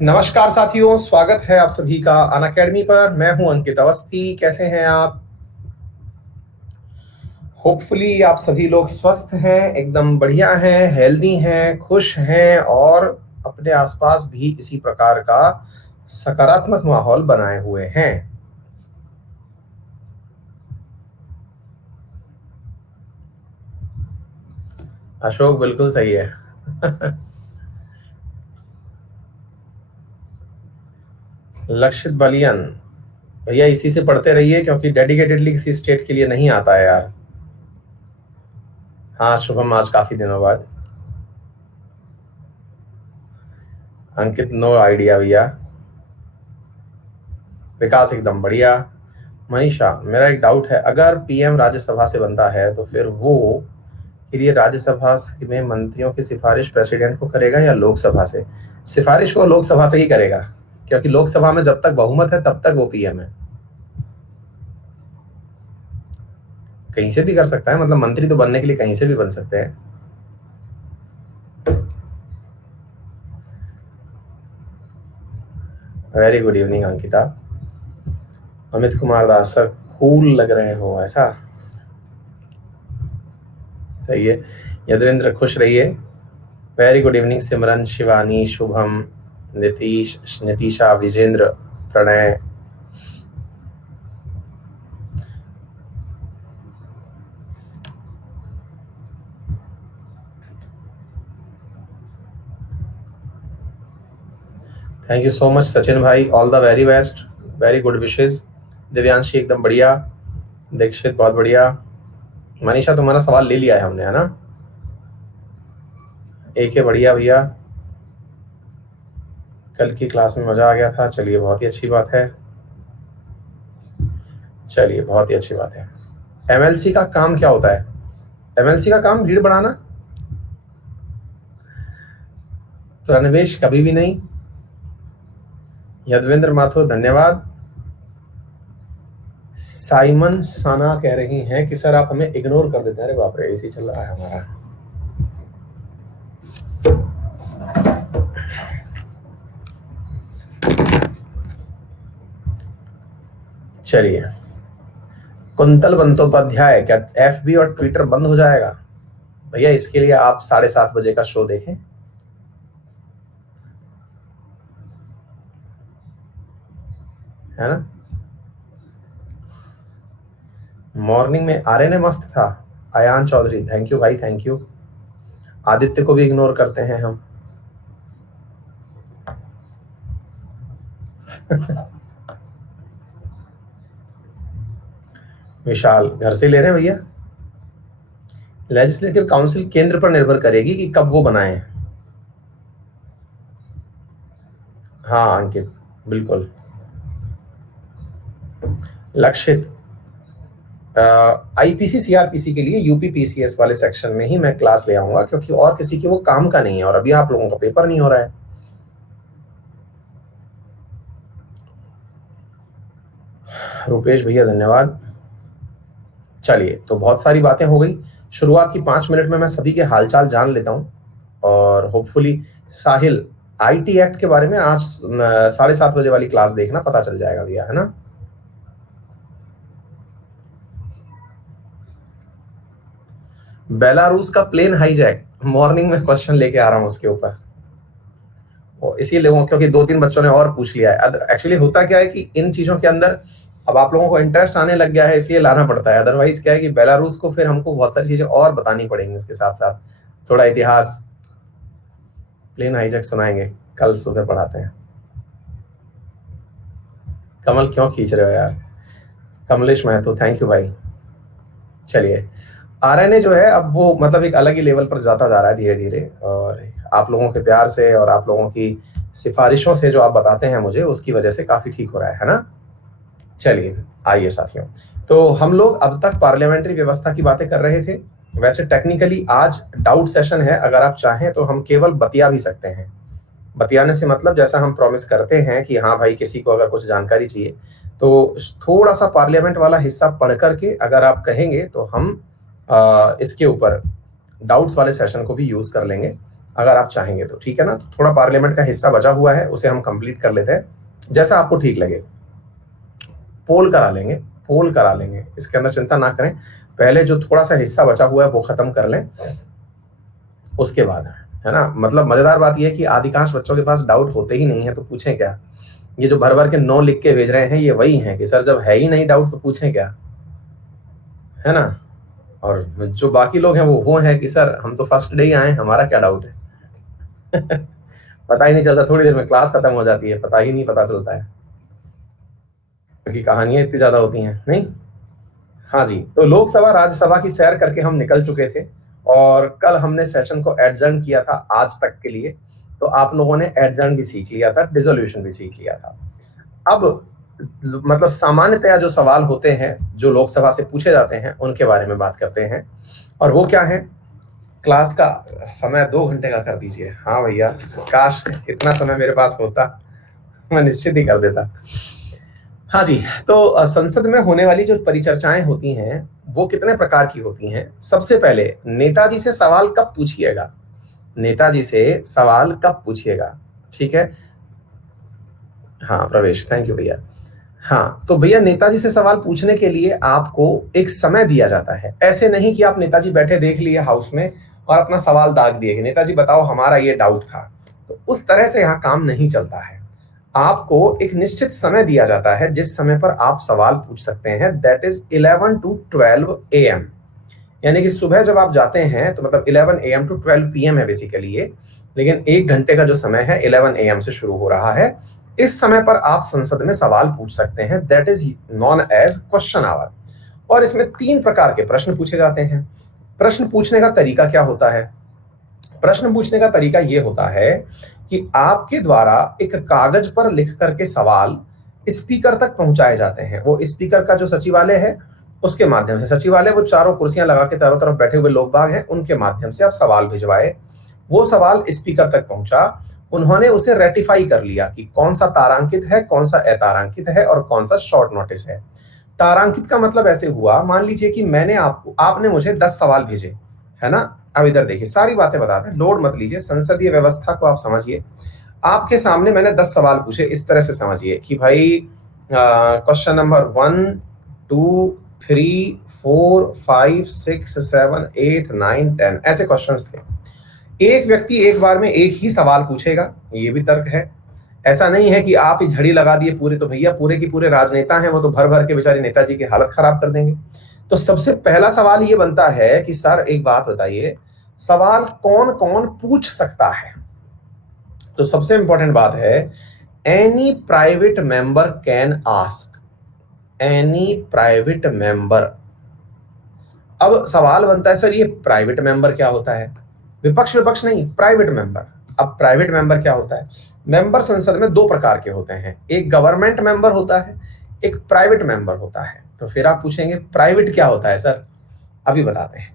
नमस्कार साथियों, स्वागत है आप सभी का अनअकैडमी पर। मैं हूं अंकित अवस्थी। कैसे हैं आप? होपफुली आप सभी लोग स्वस्थ हैं, एकदम बढ़िया हैं, हेल्दी हैं, खुश हैं और अपने आसपास भी इसी प्रकार का सकारात्मक माहौल बनाए हुए हैं। अशोक बिल्कुल सही है। लक्षित बलियन भैया, इसी से पढ़ते रहिए क्योंकि डेडिकेटेडली किसी स्टेट के लिए नहीं आता है यार। हाँ शुभम, आज काफी दिनों बाद। अंकित नो आइडिया भैया। विकास एकदम बढ़िया। मनीषा, मेरा एक डाउट है, अगर पीएम राज्यसभा से बनता है तो फिर वो के लिए राज्यसभा में मंत्रियों की सिफारिश प्रेसिडेंट को करेगा या लोकसभा से? सिफारिश को लोकसभा से ही करेगा, क्योंकि लोकसभा में जब तक बहुमत है तब तक वो पीएम है। कहीं से भी कर सकता है, मतलब मंत्री तो बनने के लिए कहीं से भी बन सकते हैं। Very good evening Ankita. Amit Kumar Das sir, cool लग रहे हो ऐसा। सही है। यदवेंद्र, खुश रहिए। Very good evening Simran, Shivani, Shubham, Nitish, Nitisha, Vijendra, Pranay. Thank you so much Sachin भाई, all the very best, very good Vishesh. Divyanshi एकदम बढ़िया। दीक्षित बहुत बढ़िया। मनीषा, तुम्हारा सवाल ले लिया है हमने, है ना? एक है, बढ़िया भैया। कल की क्लास में मजा आ गया था, चलिए बहुत ही अच्छी बात है। चलिए बहुत ही अच्छी बात है। एमएलसी का काम क्या होता है? एमएलसी का काम भीड़ बढ़ाना। प्रनिवेश कभी भी नहीं। यदवेंद्र माथुर धन्यवाद। साइमन साना कह रही हैं कि सर आप हमें इग्नोर कर देते हैं। अरे बाप रे, इसी चल रहा है हमारा। चलिए, कुंतल बंदोपाध्याय, क्या एफबी और ट्विटर बंद हो जाएगा? भैया इसके लिए आप 7:30 बजे का शो देखें, है ना? मॉर्निंग में आर्यन मस्त था। अयान चौधरी, थैंक यू भाई, थैंक यू। आदित्य को भी इग्नोर करते हैं हम। विशाल, घर से ले रहे हैं भैया। लेजिस्लेटिव काउंसिल केंद्र पर निर्भर करेगी कि कब वो बनाए। हाँ अंकित, बिल्कुल। लक्षित, आईपीसी सीआरपीसी के लिए यूपीपीसीएस वाले सेक्शन में ही मैं क्लास ले आऊंगा, क्योंकि और किसी की वो काम का नहीं है, और अभी आप लोगों का पेपर नहीं हो रहा है। रुपेश भैया धन्यवाद। चलिए, तो बहुत सारी बातें हो गई। शुरुआत की 5 मिनट में मैं सभी के हालचाल जान लेता हूं, और होपफुली साहिल, आईटी एक्ट के बारे में आज 7:30 बजे वाली क्लास देखना, पता चल जाएगा भैया, है ना? बेलारूस का प्लेन हाईजैक, मॉर्निंग में क्वेश्चन लेके आ रहा हूं उसके ऊपर। इसी लोगों, क्योंकि 2-3 बच्चों ने और पूछ लिया है। एक्चुअली होता क्या है कि इन चीजों के अंदर अब आप लोगों को इंटरेस्ट आने लग गया है, इसलिए लाना पड़ता है। अदरवाइज क्या है कि बेलारूस को फिर हमको बहुत सारी चीजें और बतानी पड़ेंगी, उसके साथ साथ थोड़ा इतिहास। प्लेन हाईजैक सुनाएंगे, कल सुबह पढ़ाते हैं। कमल क्यों खींच रहे हो यार? कमलेश महतो, थैंक यू भाई। चलिए, आरएनए जो है अब वो मतलब एक अलग ही लेवल पर जाता जा रहा है धीरे धीरे, और आप लोगों के प्यार से और आप लोगों की सिफारिशों से जो आप बताते हैं मुझे, उसकी वजह से काफी ठीक हो रहा है ना? चलिए आइए साथियों, तो हम लोग अब तक पार्लियामेंट्री व्यवस्था की बातें कर रहे थे। वैसे टेक्निकली आज डाउट सेशन है, अगर आप चाहें तो हम केवल बतिया भी सकते हैं। बतियाने से मतलब जैसा हम प्रॉमिस करते हैं कि हाँ भाई, किसी को अगर कुछ जानकारी चाहिए तो थोड़ा सा पार्लियामेंट वाला हिस्सा पढ़ करके अगर आप कहेंगे तो हम इसके ऊपर डाउट्स वाले सेशन को भी यूज कर लेंगे। अगर आप चाहेंगे तो, ठीक है ना। तो थोड़ा पार्लियामेंट का हिस्सा बचा हुआ है, उसे हम कंप्लीट कर लेते हैं, जैसा आपको ठीक लगे। पोल करा लेंगे, पोल करा लेंगे, इसके अंदर चिंता ना करें। पहले जो थोड़ा सा हिस्सा बचा हुआ है वो खत्म कर लें, उसके बाद, है ना। मतलब मजेदार बात यह है कि अधिकांश बच्चों के पास डाउट होते ही नहीं है, तो पूछें क्या। ये जो भर भर के 9 लिख के भेज रहे हैं, ये वही हैं कि सर जब है ही नहीं डाउट तो पूछें क्या, है ना। और जो बाकी लोग हैं वो हैं कि सर हम तो फर्स्ट डे ही आए, हमारा क्या डाउट है। पता ही नहीं चलता, थोड़ी देर में क्लास खत्म हो जाती है, पता ही नहीं पता चलता है, क्योंकि कहानियां इतनी ज्यादा होती हैं, नहीं। हाँ जी, तो लोकसभा राज्यसभा की सैर करके हम निकल चुके थे, और कल हमने सेशन को एडजर्न किया था आज तक के लिए। तो आप लोगों ने एडजर्न भी सीख लिया था, डिसोल्यूशन भी सीख लिया था। अब मतलब सामान्यतया जो सवाल होते हैं जो लोकसभा से पूछे जाते हैं, उनके बारे में बात करते हैं। और वो क्या है, क्लास का समय 2 घंटे का कर दीजिए। हाँ भैया, काश इतना समय मेरे पास होता, मैं निश्चित ही कर देता। हाँ जी, तो संसद में होने वाली जो परिचर्चाएं होती हैं वो कितने प्रकार की होती हैं। सबसे पहले नेताजी से सवाल कब पूछिएगा, नेताजी से सवाल कब पूछिएगा, ठीक है। हाँ प्रवेश, थैंक यू भैया। हाँ, तो भैया नेताजी से सवाल पूछने के लिए आपको एक समय दिया जाता है। ऐसे नहीं कि आप नेताजी बैठे देख लिए हाउस में और अपना सवाल दाग दिए कि नेताजी बताओ हमारा ये डाउट था। तो उस तरह से यहाँ काम नहीं चलता है। आपको एक निश्चित समय दिया जाता है जिस समय पर आप सवाल पूछ सकते हैं, दैट इज 11 to 12 AM। यानी कि सुबह जब आप जाते हैं तो मतलब 11 AM to 12 PM है बेसिकली ये, लेकिन 1 घंटे का जो समय है 11 AM से शुरू हो रहा है। इस समय पर आप संसद में सवाल पूछ सकते हैं, that is known as question hour. और इसमें 3 प्रकार के प्रश्न पूछे जाते हैं। प्रश्न पूछने का तरीका क्या होता है, प्रश्न पूछने का तरीका यह होता है कि आपके द्वारा एक कागज पर लिख करके सवाल स्पीकर तक पहुंचाए जाते हैं। वो स्पीकर का जो सचिवालय है उसके माध्यम से, सचिवालय वो चारों कुर्सियां लगा के चारों तरफ बैठे हुए लोग बाग हैं, उनके माध्यम से आप सवाल भिजवाए। वो सवाल स्पीकर तक पहुंचा, उन्होंने उसे रेटिफाई कर लिया कि कौन सा तारांकित है, कौन सा अतारांकित है और कौन सा शॉर्ट नोटिस है। तारांकित का मतलब ऐसे हुआ, मान लीजिए कि मैंने आपने मुझे 10 सवाल भेजे, है ना। अब इधर देखिए, सारी बातें बताते हैं, लोड मत लीजिए, संसदीय व्यवस्था को आप समझिए। आपके सामने मैंने 10 सवाल पूछे, इस तरह से समझिए कि भाई क्वेश्चन नंबर 1 2 3 4 5 6 7 8 9 10 ऐसे क्वेश्चंस थे। एक व्यक्ति एक बार में एक ही सवाल पूछेगा, ये भी तर्क है। ऐसा नहीं है कि आप ही झड़ी लगा दिए पूरे, तो भैया पूरे की पूरे राजनेता हैं, वो तो भर भर के बेचारे नेताजी की हालत खराब कर देंगे। तो सबसे पहला सवाल ये बनता है कि सर एक बात बताइए, सवाल कौन कौन पूछ सकता है। तो सबसे इंपॉर्टेंट बात है, any private member can ask, any private member. अब सवाल बनता है, सर ये प्राइवेट मेंबर क्या होता है। विपक्ष विपक्ष नहीं, प्राइवेट मेंबर। अब प्राइवेट मेंबर क्या होता है, मेंबर संसद में 2 प्रकार के होते हैं, एक गवर्नमेंट मेंबर होता है, एक प्राइवेट मेंबर होता है। तो फिर आप पूछेंगे प्राइवेट क्या होता है सर, अभी बताते हैं।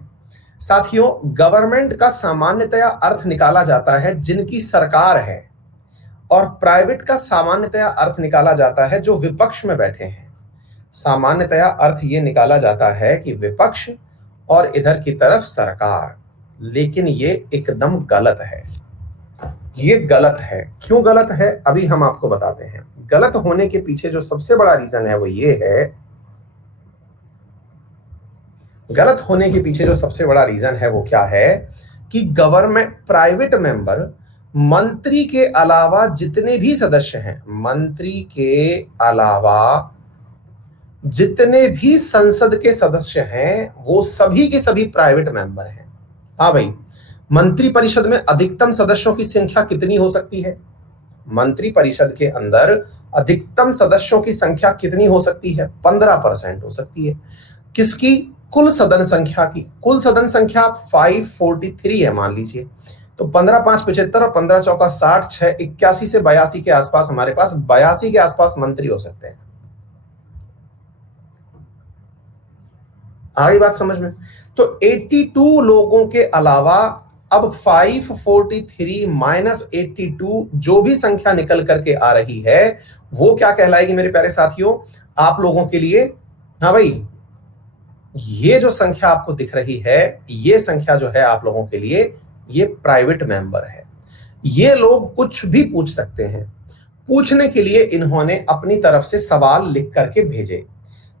साथियों, गवर्नमेंट का सामान्यतया अर्थ निकाला जाता है जिनकी सरकार है, और प्राइवेट का सामान्यतया अर्थ निकाला जाता है जो विपक्ष में बैठे हैं। सामान्यतया अर्थ ये निकाला जाता है कि विपक्ष और इधर की तरफ सरकार, लेकिन ये एकदम गलत है। ये गलत है। क्यों गलत है, अभी हम आपको बताते हैं। गलत होने के पीछे जो सबसे बड़ा रीजन है वो ये है, गलत होने के पीछे जो सबसे बड़ा रीजन है वो क्या है कि गवर्नमेंट, प्राइवेट मेंबर मंत्री के अलावा जितने भी सदस्य हैं, मंत्री के अलावा जितने भी संसद के सदस्य हैं, वो सभी के सभी प्राइवेट मेंबर हैं। हाँ भाई, मंत्री परिषद में अधिकतम सदस्यों की संख्या कितनी हो सकती है, मंत्री परिषद के अंदर अधिकतम सदस्यों की संख्या कितनी हो सकती है, 15% हो सकती है। किसकी, कुल सदन संख्या की। कुल सदन संख्या 543 है मान लीजिए, तो 15 5 75 और 15 चौका 60, 6 81 से 82 के आसपास, हमारे पास 82 के आसपास मंत्री हो सकते हैं। आई बात समझ में। तो 82 लोगों के अलावा अब 543 माइनस 82 जो भी संख्या निकल करके आ रही है वो क्या कहलाएगी मेरे प्यारे साथियों आप लोगों के लिए। हाँ भाई, ये जो संख्या आपको दिख रही है, ये संख्या जो है आप लोगों के लिए ये प्राइवेट मेंबर है, ये लोग कुछ भी पूछ सकते हैं। पूछने के लिए इन्होंने अपनी तरफ से सवाल लिख करके भेजे।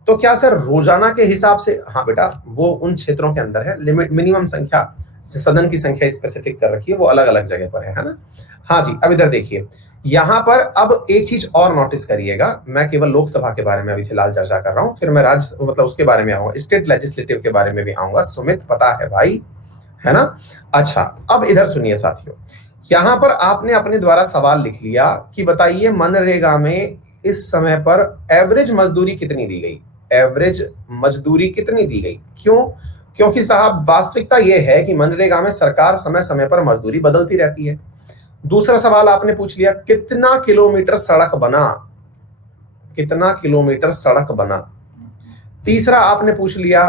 तो क्या सर रोजाना के हिसाब से? हाँ बेटा, वो उन क्षेत्रों के अंदर है, लिमिट मिनिमम संख्या, सदन की संख्या स्पेसिफिक कर रखी है, वो अलग अलग जगह पर है ना। हाँ जी, अब इधर देखिए, यहां पर अब एक चीज और नोटिस करिएगा, मैं केवल लोकसभा के बारे में अभी फिलहाल चर्चा कर रहा हूं, फिर मैं राज्य मतलब उसके बारे में आऊंगा, स्टेट लेजिस्लेटिव के बारे में भी आऊंगा। सुमित पता है भाई, है ना। अच्छा, अब इधर सुनिए साथियों, यहां पर आपने अपने द्वारा सवाल लिख लिया कि बताइए मनरेगा में इस समय पर एवरेज मजदूरी कितनी दी गई, एवरेज मजदूरी कितनी दी गई। क्यों? क्योंकि साहब वास्तविकता यह है कि मनरेगा में सरकार समय समय पर मजदूरी बदलती रहती है। दूसरा सवाल आपने पूछ लिया कितना किलोमीटर सड़क बना, कितना किलोमीटर सड़क बना। तीसरा आपने पूछ लिया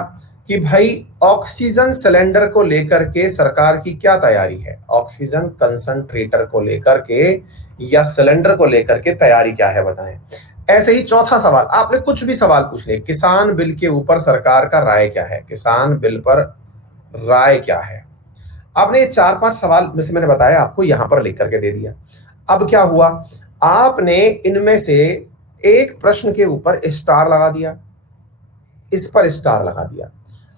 कि भाई ऑक्सीजन सिलेंडर को लेकर के सरकार की क्या तैयारी है, ऑक्सीजन कंसंट्रेटर को लेकर के या सिलेंडर को लेकर के तैयारी क्या है बताएं। ऐसे ही चौथा सवाल, आपने कुछ भी सवाल पूछ लिए, किसान बिल के ऊपर सरकार का राय क्या है, किसान बिल पर राय क्या है। आपने ये 4-5 सवाल में से मैंने बताया आपको यहां पर लिख करके दे दिया। अब क्या हुआ, आपने इनमें से एक प्रश्न के ऊपर स्टार लगा दिया, इस पर स्टार लगा दिया।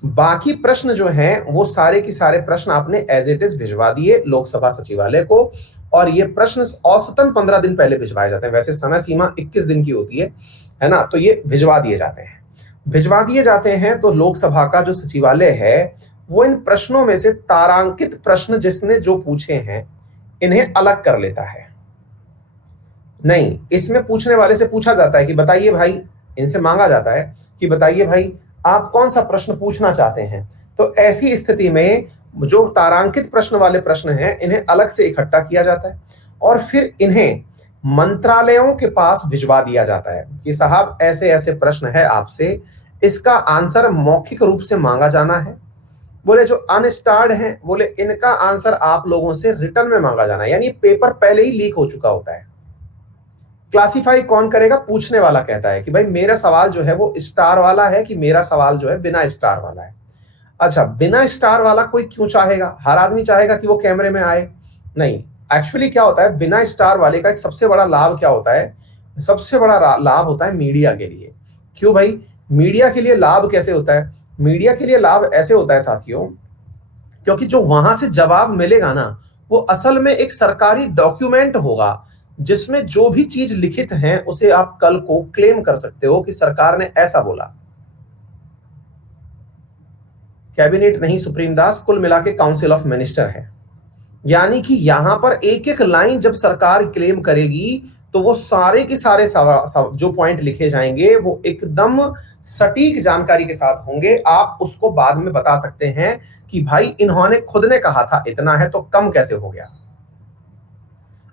बाकी प्रश्न जो हैं वो सारे के सारे प्रश्न आपने एज इट इज भिजवा दिए लोकसभा सचिवालय को, और ये प्रश्न औसतन 15 दिन पहले भिजवाए जाते हैं, वैसे समय सीमा 21 दिन की होती है ना, तो ये भिजवा दिए जाते हैं। भिजवा दिए जाते हैं तो लोकसभा का जो सचिवालय है वो इन प्रश्नों में से तारांकित प्रश्न जिसने जो पूछे हैं इन्हें अलग कर लेता है। नहीं, इसमें पूछने वाले से पूछा जाता है कि बताइए भाई, इनसे मांगा जाता है कि बताइए भाई आप कौन सा प्रश्न पूछना चाहते हैं। तो ऐसी स्थिति में जो तारांकित प्रश्न वाले प्रश्न हैं इन्हें अलग से इकट्ठा किया जाता है और फिर इन्हें मंत्रालयों के पास भिजवा दिया जाता है कि साहब ऐसे ऐसे प्रश्न है आपसे, इसका आंसर मौखिक रूप से मांगा जाना है। बोले जो अनस्टार्ड हैं, बोले इनका आंसर आप लोगों से रिटर्न में मांगा जाना है, यानी पेपर पहले ही लीक हो चुका होता है। क्लासिफाई कौन करेगा? पूछने वाला कहता है कि भाई मेरा सवाल जो है वो स्टार वाला है कि मेरा सवाल जो है बिना स्टार वाला है। अच्छा, बिना स्टार वाला कोई क्यों चाहेगा? हर आदमी चाहेगा कि वो कैमरे में आए? नहीं, एक्चुअली क्या होता है, बिना स्टार वाले का एक सबसे बड़ा लाभ क्या होता है, सबसे बड़ा लाभ होता है मीडिया के लिए। क्यों भाई? मीडिया के लिए लाभ कैसे होता है? मीडिया के लिए लाभ ऐसे होता है साथियों, क्योंकि जो वहां से जवाब मिलेगा ना वो असल में एक सरकारी डॉक्यूमेंट होगा जिसमें जो भी चीज लिखित है उसे आप कल को क्लेम कर सकते हो कि सरकार ने ऐसा बोला। कैबिनेट नहीं सुप्रीम दास, कुल मिला के काउंसिल ऑफ मिनिस्टर है। यानी कि यहां पर एक एक लाइन जब सरकार क्लेम करेगी तो वो सारे के सारे जो पॉइंट लिखे जाएंगे वो एकदम सटीक जानकारी के साथ होंगे। आप उसको बाद में बता सकते हैं कि भाई इन्होंने खुद ने कहा था इतना है तो कम कैसे हो गया।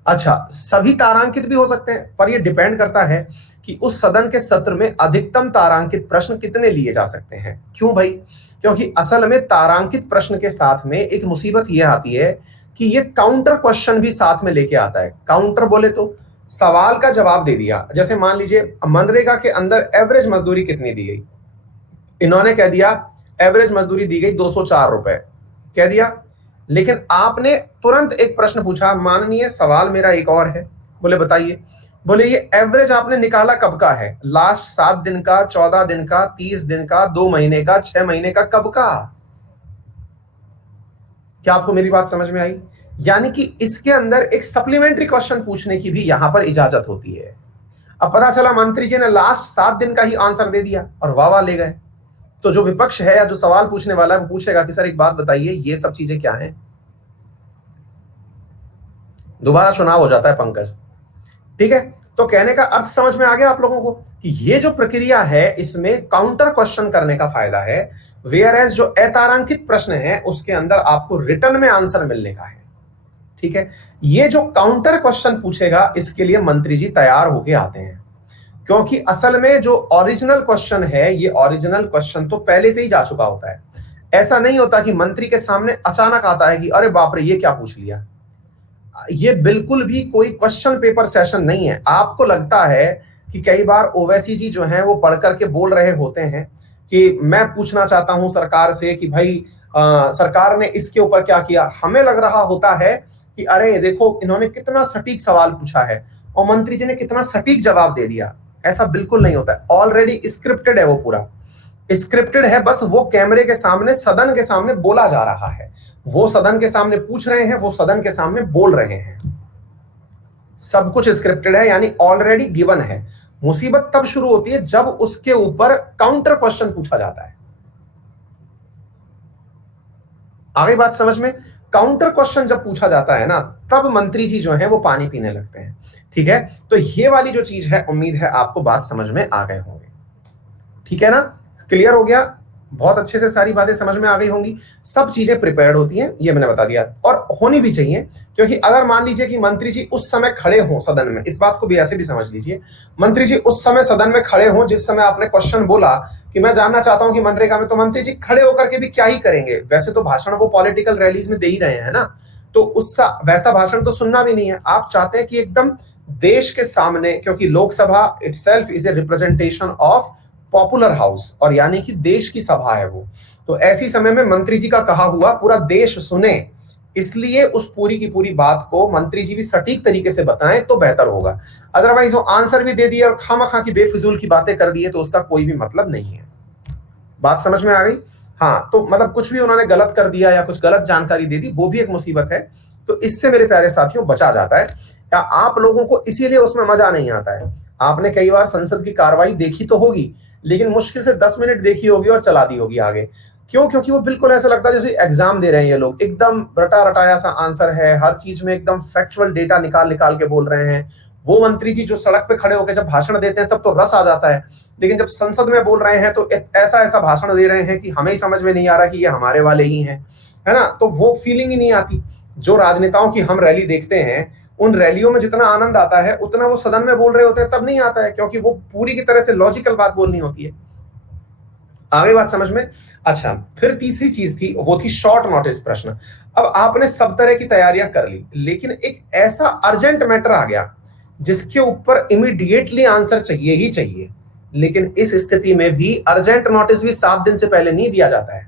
अच्छा, सभी तारांकित भी हो सकते हैं, पर यह डिपेंड करता है कि उस सदन के सत्र में अधिकतम तारांकित प्रश्न कितने लिए जा सकते हैं। क्यों भाई? क्योंकि असल में तारांकित प्रश्न के साथ में एक मुसीबत यह आती है कि ये काउंटर क्वेश्चन भी साथ में लेके आता है। काउंटर बोले तो सवाल का जवाब दे दिया, जैसे मान लीजिए मनरेगा के अंदर एवरेज मजदूरी कितनी दी गई, इन्होंने कह दिया एवरेज मजदूरी दी गई 204 रुपए कह दिया, लेकिन आपने तुरंत एक प्रश्न पूछा, माननीय सवाल मेरा एक और है, बोले बताइए। बोले ये एवरेज आपने निकाला कब का है? लास्ट 7 दिन का, 14 दिन का, 30 दिन का, 2 महीने का, 6 महीने का, कब का? क्या आपको मेरी बात समझ में आई? यानी कि इसके अंदर एक सप्लीमेंट्री क्वेश्चन पूछने की भी यहां पर इजाजत होती है। अब पता चला मंत्री जी ने लास्ट 7 दिन का ही आंसर दे दिया और वाह वाह ले गए, तो जो विपक्ष है या जो सवाल पूछने वाला है वो पूछेगा कि सर एक बात बताइए ये सब चीजें क्या हैं। दोबारा चुनाव हो जाता है पंकज। ठीक है, तो कहने का अर्थ समझ में आ गया आप लोगों को कि ये जो प्रक्रिया है इसमें काउंटर क्वेश्चन करने का फायदा है, वेयर एज जो अतारांकित प्रश्न है उसके अंदर आपको रिटर्न में आंसर मिलने का है। ठीक है, ये जो काउंटर क्वेश्चन पूछेगा इसके लिए मंत्री जी तैयार होके आते हैं, क्योंकि असल में जो ओरिजिनल क्वेश्चन है ये ओरिजिनल क्वेश्चन तो पहले से ही जा चुका होता है। ऐसा नहीं होता कि मंत्री के सामने अचानक आता है कि अरे बाप रे ये क्या पूछ लिया। ये बिल्कुल भी कोई क्वेश्चन पेपर सेशन नहीं है। आपको लगता है कि कई बार ओवैसी जी जो हैं वो पढ़ करके बोल रहे होते हैं कि मैं पूछना चाहता हूं सरकार से कि भाई सरकार ने इसके ऊपर क्या किया, हमें लग रहा होता है कि अरे देखो इन्होंने कितना सटीक सवाल पूछा है और मंत्री जी ने कितना सटीक जवाब दे दिया। ऐसा बिल्कुल नहीं होता है, ऑलरेडी स्क्रिप्टेड है, वो पूरा स्क्रिप्टेड है, बस वो कैमरे के सामने सदन के सामने बोला जा रहा है, वो सदन के सामने पूछ रहे हैं, वो सदन के सामने बोल रहे हैं, सब कुछ स्क्रिप्टेड है, यानी ऑलरेडी गिवन है। मुसीबत तब शुरू होती है जब उसके ऊपर काउंटर क्वेश्चन पूछा जाता है। आगे बात समझ में? काउंटर क्वेश्चन जब पूछा जाता है ना, तब मंत्री जी जो है वो पानी पीने लगते हैं। ठीक है, तो ये वाली जो चीज है, उम्मीद है आपको बात समझ में आ गए होंगे। ठीक है ना, क्लियर हो गया? बहुत अच्छे से सारी बातें समझ में आ गई होंगी, सब चीजें प्रिपेयर्ड होती हैं, ये मैंने बता दिया, और होनी भी चाहिए। क्योंकि अगर मान लीजिए कि मंत्री जी उस समय खड़े हों सदन में, इस बात को भी ऐसे भी समझ लीजिए, मंत्री जी उस समय सदन में खड़े हों जिस समय आपने क्वेश्चन बोला कि मैं जानना चाहता हूं कि मनरेगा में, तो मंत्री जी खड़े होकर के भी क्या ही करेंगे, वैसे तो भाषण वो पॉलिटिकल रैलीज में दे ही रहे हैं ना, तो उसका वैसा भाषण तो सुनना भी नहीं है। आप चाहते हैं कि एकदम देश के सामने, क्योंकि Lok Sabha itself is a representation of popular house, और यानी कि देश की सभा है वो, तो ऐसी समय में मंत्री जी का कहा हुआ पूरा देश सुने, इसलिए उस पूरी की पूरी बात को मंत्री जी भी सटीक तरीके से बताएं तो बेहतर होगा। अदरवाइज वो आंसर भी दे दिए और खामखा की बेफिजूल की बातें कर दी है, तो उसका कोई भी मतलब नहीं है। बात समझ में आ गई? हाँ, तो मतलब कुछ भी उन्होंने गलत कर दिया या कुछ गलत जानकारी दे दी, वो भी एक मुसीबत है। तो इससे मेरे प्यारे साथियों बचा जाता है, या आप लोगों को इसीलिए उसमें मजा नहीं आता है। आपने कई बार संसद की कार्रवाई देखी तो होगी, लेकिन मुश्किल से 10 मिनट देखी होगी और चला दी होगी आगे। क्यों? क्योंकि वो बिल्कुल ऐसा लगता है जैसे एग्जाम दे रहे हैं ये लोग, एकदम रटा रटाया सा आंसर है, हर चीज में एकदम फैक्चुअल डेटा निकाल निकाल के बोल रहे हैं। वो मंत्री जी जो सड़क पे खड़े होकर जब भाषण देते हैं तब तो रस आ जाता है, लेकिन जब संसद में बोल रहे हैं तो ऐसा ऐसा भाषण दे रहे हैं कि हमें ही समझ में नहीं आ रहा कि ये हमारे वाले ही हैं, है ना? तो वो फीलिंग ही नहीं आती। जो राजनेताओं की हम रैली देखते हैं, उन रैलियों में जितना आनंद आता है उतना वो सदन में बोल रहे होते हैं तब नहीं आता है, क्योंकि वो पूरी की तरह से लॉजिकल बात बोलनी होती है। आगे बात समझ में? अच्छा, फिर तीसरी चीज थी, वो थी शॉर्ट नोटिस प्रश्न। अब आपने सब तरह की तैयारियां कर ली, लेकिन एक ऐसा अर्जेंट मैटर आ गया जिसके ऊपर इमीडिएटली आंसर चाहिए ही चाहिए, लेकिन इस स्थिति में भी अर्जेंट नोटिस भी 7 दिन से पहले नहीं दिया जाता है।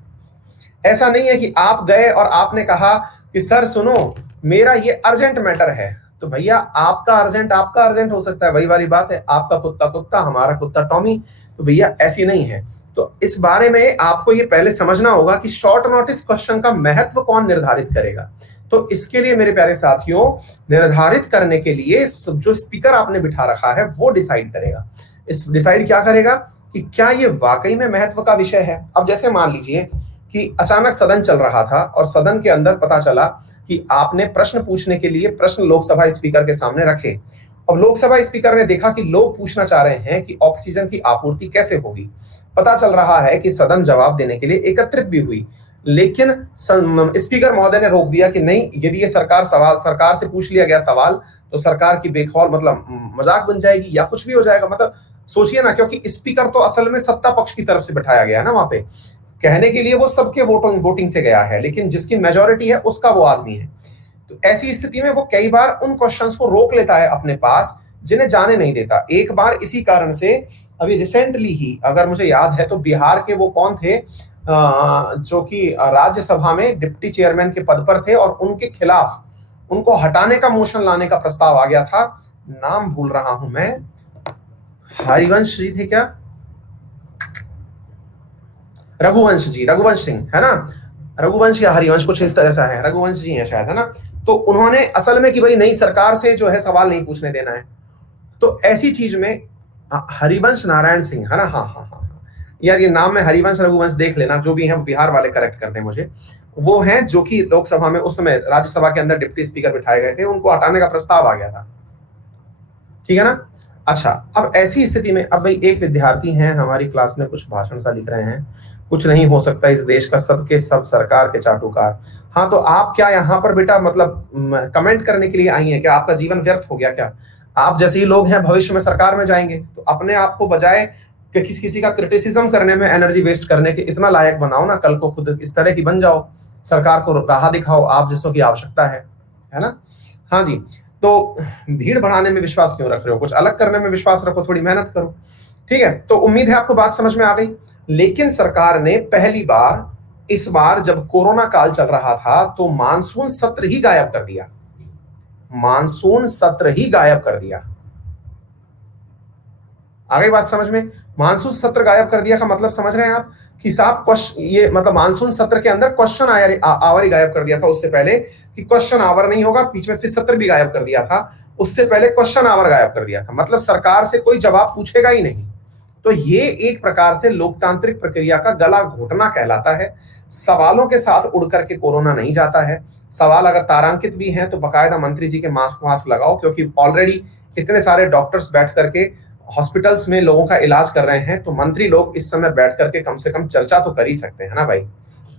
ऐसा नहीं है कि आप गए और आपने कहा कि सर सुनो मेरा ये अर्जेंट मैटर है, तो भैया आपका अर्जेंट हो सकता है, वही वाली बात है, आपका कुत्ता कुत्ता हमारा कुत्ता टॉमी, तो भैया ऐसी नहीं है। तो इस बारे में आपको ये पहले समझना होगा कि शॉर्ट नोटिस क्वेश्चन का महत्व कौन निर्धारित करेगा। तो इसके लिए मेरे प्यारे साथियों, निर्धारित करने के लिए जो स्पीकर आपने बिठा रखा है वो डिसाइड करेगा। इस डिसाइड क्या करेगा कि क्या ये वाकई में महत्व का विषय है। अब जैसे मान लीजिए कि अचानक सदन चल रहा था और सदन के अंदर पता चला कि आपने प्रश्न पूछने के लिए प्रश्न लोकसभा स्पीकर के सामने रखे। अब लोकसभा स्पीकर ने देखा कि लोग पूछना चाह रहे हैं कि ऑक्सीजन की आपूर्ति कैसे होगी। पता चल रहा है कि सदन जवाब देने के लिए एकत्रित भी हुई, लेकिन स्पीकर महोदय ने रोक दिया कि नहीं, यदि ये सरकार से पूछ लिया गया सवाल तो सरकार की बेखौल मतलब मजाक बन जाएगी या कुछ भी हो जाएगा। मतलब सोचिए ना, क्योंकि स्पीकर तो असल में सत्ता पक्ष की तरफ से बिठाया गया है ना, वहां पे कहने के लिए वो सबके वोटिंग से गया है, लेकिन जिसकी मेजोरिटी है उसका वो आदमी है। तो ऐसी स्थिति में वो कई बार उन क्वेश्चंस को रोक लेता है अपने पास जिन्हें जाने नहीं देता। एक बार इसी कारण से अभी रिसेंटली ही, अगर मुझे याद है, तो बिहार के वो कौन थे जो कि राज्यसभा में डिप्टी चेयरमैन के पद पर थे और उनके खिलाफ उनको हटाने का मोशन लाने का प्रस्ताव आ गया था। नाम भूल रहा हूं मैं, हरिवंश जी थे क्या? रघुवंश सिंह है ना, रघुवंश या हरिवंश कुछ इस तरह से है, रघुवंश जी हैं शायद, है ना। तो उन्होंने असल में कि भाई नहीं, सरकार से जो है सवाल नहीं पूछने देना है। तो ऐसी चीज में हरिवंश नारायण सिंह, है ना, हाँ यार ये नाम में हरिवंश रघुवंश देख लेना, जो भी है वो बिहार वाले करेक्ट कर दें मुझे। वो हैं जो कि लोकसभा में उस समय राज्यसभा के अंदर डिप्टी स्पीकर बिठाए गए थे, उनको हटाने का प्रस्ताव आ गया था। ठीक है ना। अच्छा, अब ऐसी स्थिति में अब भाई एक विद्यार्थी हैं हमारी क्लास में, कुछ भाषण सा लिख रहे हैं, कुछ नहीं हो सकता इस देश का सबके सब सरकार के चाटुकार। हाँ, तो आप क्या यहाँ पर बेटा मतलब कमेंट करने के लिए आई हैं क्या? आपका जीवन व्यर्थ हो गया क्या? आप जैसे ही लोग हैं भविष्य में सरकार में जाएंगे, तो अपने आप को बजाय कि किसी का क्रिटिसिज्म करने में एनर्जी वेस्ट करने के इतना लायक बनाओ ना, कल को खुद इस तरह की बन जाओ, सरकार को राह दिखाओ, आप जिसको की आवश्यकता है ना। हाँ जी, तो भीड़ बढ़ाने में विश्वास क्यों रख रहे हो? कुछ अलग करने में विश्वास रखो, थोड़ी मेहनत करो। ठीक है, तो उम्मीद है आपको बात समझ में आ गई। लेकिन सरकार ने पहली बार इस बार जब कोरोना काल चल रहा था तो मानसून सत्र ही गायब कर दिया। मानसून सत्र ही गायब कर दिया। आ गई बात समझ में? मानसून सत्र गायब कर दिया का मतलब समझ रहे हैं आप कि साहब ये मतलब मानसून सत्र के अंदर क्वेश्चन आवर ही गायब कर दिया था। उससे पहले कि क्वेश्चन आवर नहीं होगा, बीच में फिर सत्र भी गायब कर दिया था। उससे पहले क्वेश्चन आवर गायब कर दिया था, मतलब सरकार से कोई जवाब पूछेगा ही नहीं। तो ये एक प्रकार से लोकतांत्रिक प्रक्रिया का गला घोटना कहलाता है। सवालों के साथ उड़ करके कोरोना नहीं जाता है। सवाल अगर तारांकित भी हैं तो बकायदा मंत्री जी के मास्क वास्क लगाओ, क्योंकि ऑलरेडी इतने सारे डॉक्टर्स बैठ करके हॉस्पिटल्स में लोगों का इलाज कर रहे हैं। तो मंत्री लोग इस समय बैठ करके कम से कम चर्चा तो कर ही सकते हैं ना भाई,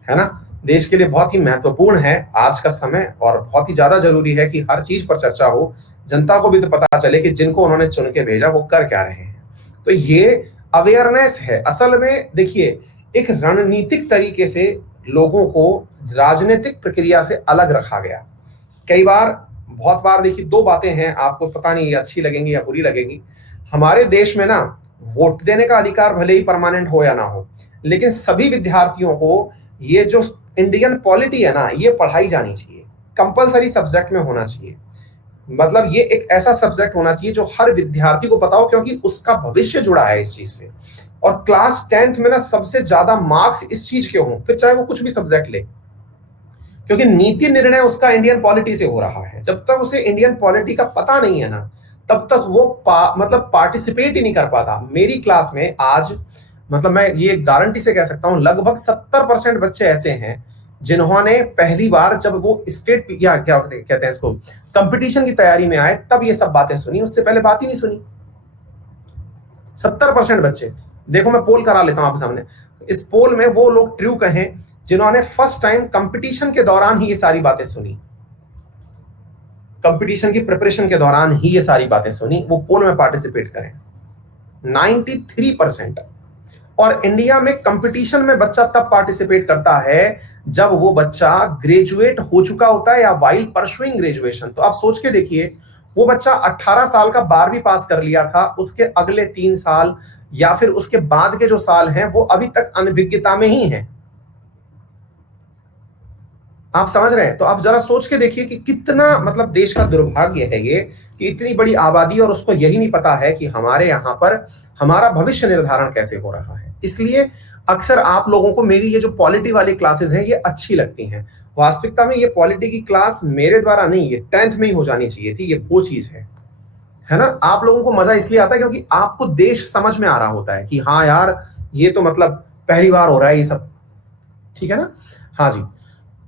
है ना? देश के लिए बहुत ही महत्वपूर्ण है आज का समय, और बहुत ही ज्यादा जरूरी है कि हर चीज पर चर्चा हो। जनता को भी तो पता चले कि जिनको उन्होंने चुन के भेजा वो कर क्या रहे हैं। तो ये अवेयरनेस है असल में। देखिए, एक रणनीतिक तरीके से लोगों को राजनीतिक प्रक्रिया से अलग रखा गया। कई बार, बहुत बार देखिए, दो बातें हैं, आपको पता नहीं ये अच्छी लगेंगी या बुरी लगेंगी। हमारे देश में ना वोट देने का अधिकार भले ही परमानेंट हो या ना हो, लेकिन सभी विद्यार्थियों को ये जो इंडियन पॉलिटी है ना, ये पढ़ाई जानी चाहिए, कंपलसरी सब्जेक्ट में होना चाहिए। मतलब ये एक ऐसा सब्जेक्ट होना चाहिए जो हर विद्यार्थी को पता हो, क्योंकि उसका भविष्य जुड़ा है इस चीज से। और क्लास 10th में ना सबसे ज्यादा मार्क्स इस चीज के हों, फिर चाहे वो कुछ भी सब्जेक्ट ले, क्योंकि नीति निर्णय उसका इंडियन पॉलिटी से हो रहा है। जब तक उसे इंडियन पॉलिटी का पता नहीं है ना, तब तक वो मतलब पार्टिसिपेट ही नहीं कर पाता। मेरी क्लास में आज, मतलब मैं ये गारंटी से कह सकता हूं, लगभग 70% बच्चे ऐसे हैं जिन्होंने पहली बार जब वो स्टेट या क्या कहते हैं इसको, कंपटीशन की तैयारी में आए, तब ये सब बातें सुनी, उससे पहले बात ही नहीं सुनी। 70% बच्चे। देखो मैं पोल करा लेता हूं आपके सामने। इस पोल में वो लोग ट्रू कहें जिन्होंने फर्स्ट टाइम कंपटीशन के दौरान ही ये सारी बातें सुनी, कंपटीशन की प्रिपरेशन के दौरान ही ये सारी बातें सुनी, वो पोल में पार्टिसिपेट करें। 93%। और इंडिया में कंपटीशन में बच्चा तब पार्टिसिपेट करता है जब वो बच्चा ग्रेजुएट हो चुका होता है या वाइल परसुइंग ग्रेजुएशन। तो आप सोच के देखिए, वो बच्चा 18 साल का 12वीं पास कर लिया था, उसके अगले 3 साल या फिर उसके बाद के जो साल हैं वो अभी तक अनभिज्ञता में ही हैं। आप समझ रहे हैं? तो आप जरा सोच के देखिए कि कितना मतलब देश का दुर्भाग्य है ये कि इतनी बड़ी आबादी और उसको यही नहीं पता है कि हमारे यहाँ पर हमारा भविष्य निर्धारण कैसे हो रहा है। इसलिए अक्सर आप लोगों को मेरी ये जो पॉलिटी वाली क्लासेस हैं ये अच्छी लगती हैं। वास्तविकता में ये पॉलिटी की क्लास मेरे द्वारा नहीं, ये 10th में ही हो जानी चाहिए थी। ये वो चीज है ना? आप लोगों को मजा इसलिए आता है क्योंकि आपको देश समझ में आ रहा होता है कि हाँ यार, ये तो मतलब पहली बार हो रहा है ये सब, ठीक है ना? हाँ जी।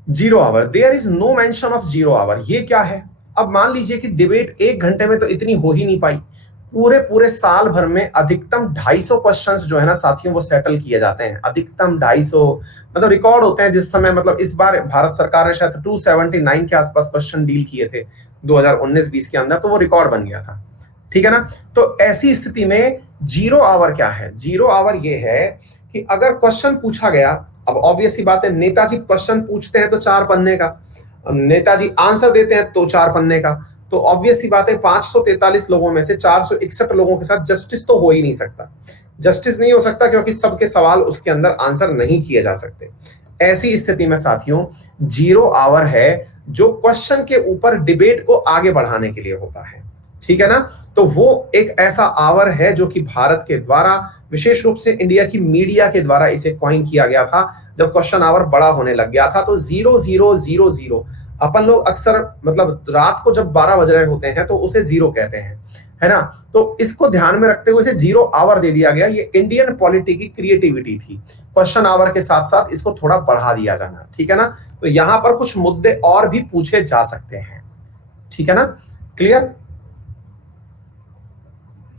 Zero hour, there is no mention of zero hour. ये क्या है? अब मान लीजिए कि डिबेट 1 घंटे में तो इतनी हो ही नहीं पाई। पूरे पूरे साल भर में अधिकतम 250 क्वेश्चंस जो है ना साथियों, वो सेटल किए जाते हैं। अधिकतम 250 मतलब रिकॉर्ड होते हैं जिस समय, मतलब इस बार भारत सरकार ने शायद 279 के आसपास क्वेश्चन डील किए थे 2019-20 के अंदर, तो वो रिकॉर्ड बन गया था, ठीक है ना? तो ऐसी स्थिति में जीरो आवर क्या है? जीरो आवर ये है कि अगर क्वेश्चन पूछा गया, अब ऑब्वियस सी बात है, नेताजी क्वेश्चन पूछते हैं तो 4 पन्ने का, नेताजी आंसर देते हैं तो 4 पन्ने का, तो ऑब्वियस सी बात है 543 लोगों में से 461 लोगों के साथ जस्टिस तो हो ही नहीं सकता। जस्टिस नहीं हो सकता क्योंकि सबके सवाल उसके अंदर आंसर नहीं किए जा सकते। ऐसी स्थिति में साथियों जीरो आवर है जो क्वेश्चन के ऊपर डिबेट को आगे बढ़ाने के लिए होता है, ठीक है ना? तो वो एक ऐसा आवर है जो कि भारत के द्वारा, विशेष रूप से इंडिया की मीडिया के द्वारा इसे कॉइन किया गया था जब क्वेश्चन आवर बड़ा होने लग गया था। तो 0000, अपन लोग अक्सर मतलब रात को जब 12 बज रहे होते हैं तो उसे जीरो कहते हैं, है ना? तो इसको ध्यान में रखते हुए इसे जीरो आवर दे दिया गया। ये इंडियन पॉलिटी की क्रिएटिविटी थी, क्वेश्चन आवर के साथ साथ इसको थोड़ा बढ़ा दिया जाना, ठीक है ना? तो यहां पर कुछ मुद्दे और भी पूछे जा सकते हैं, ठीक है ना? क्लियर?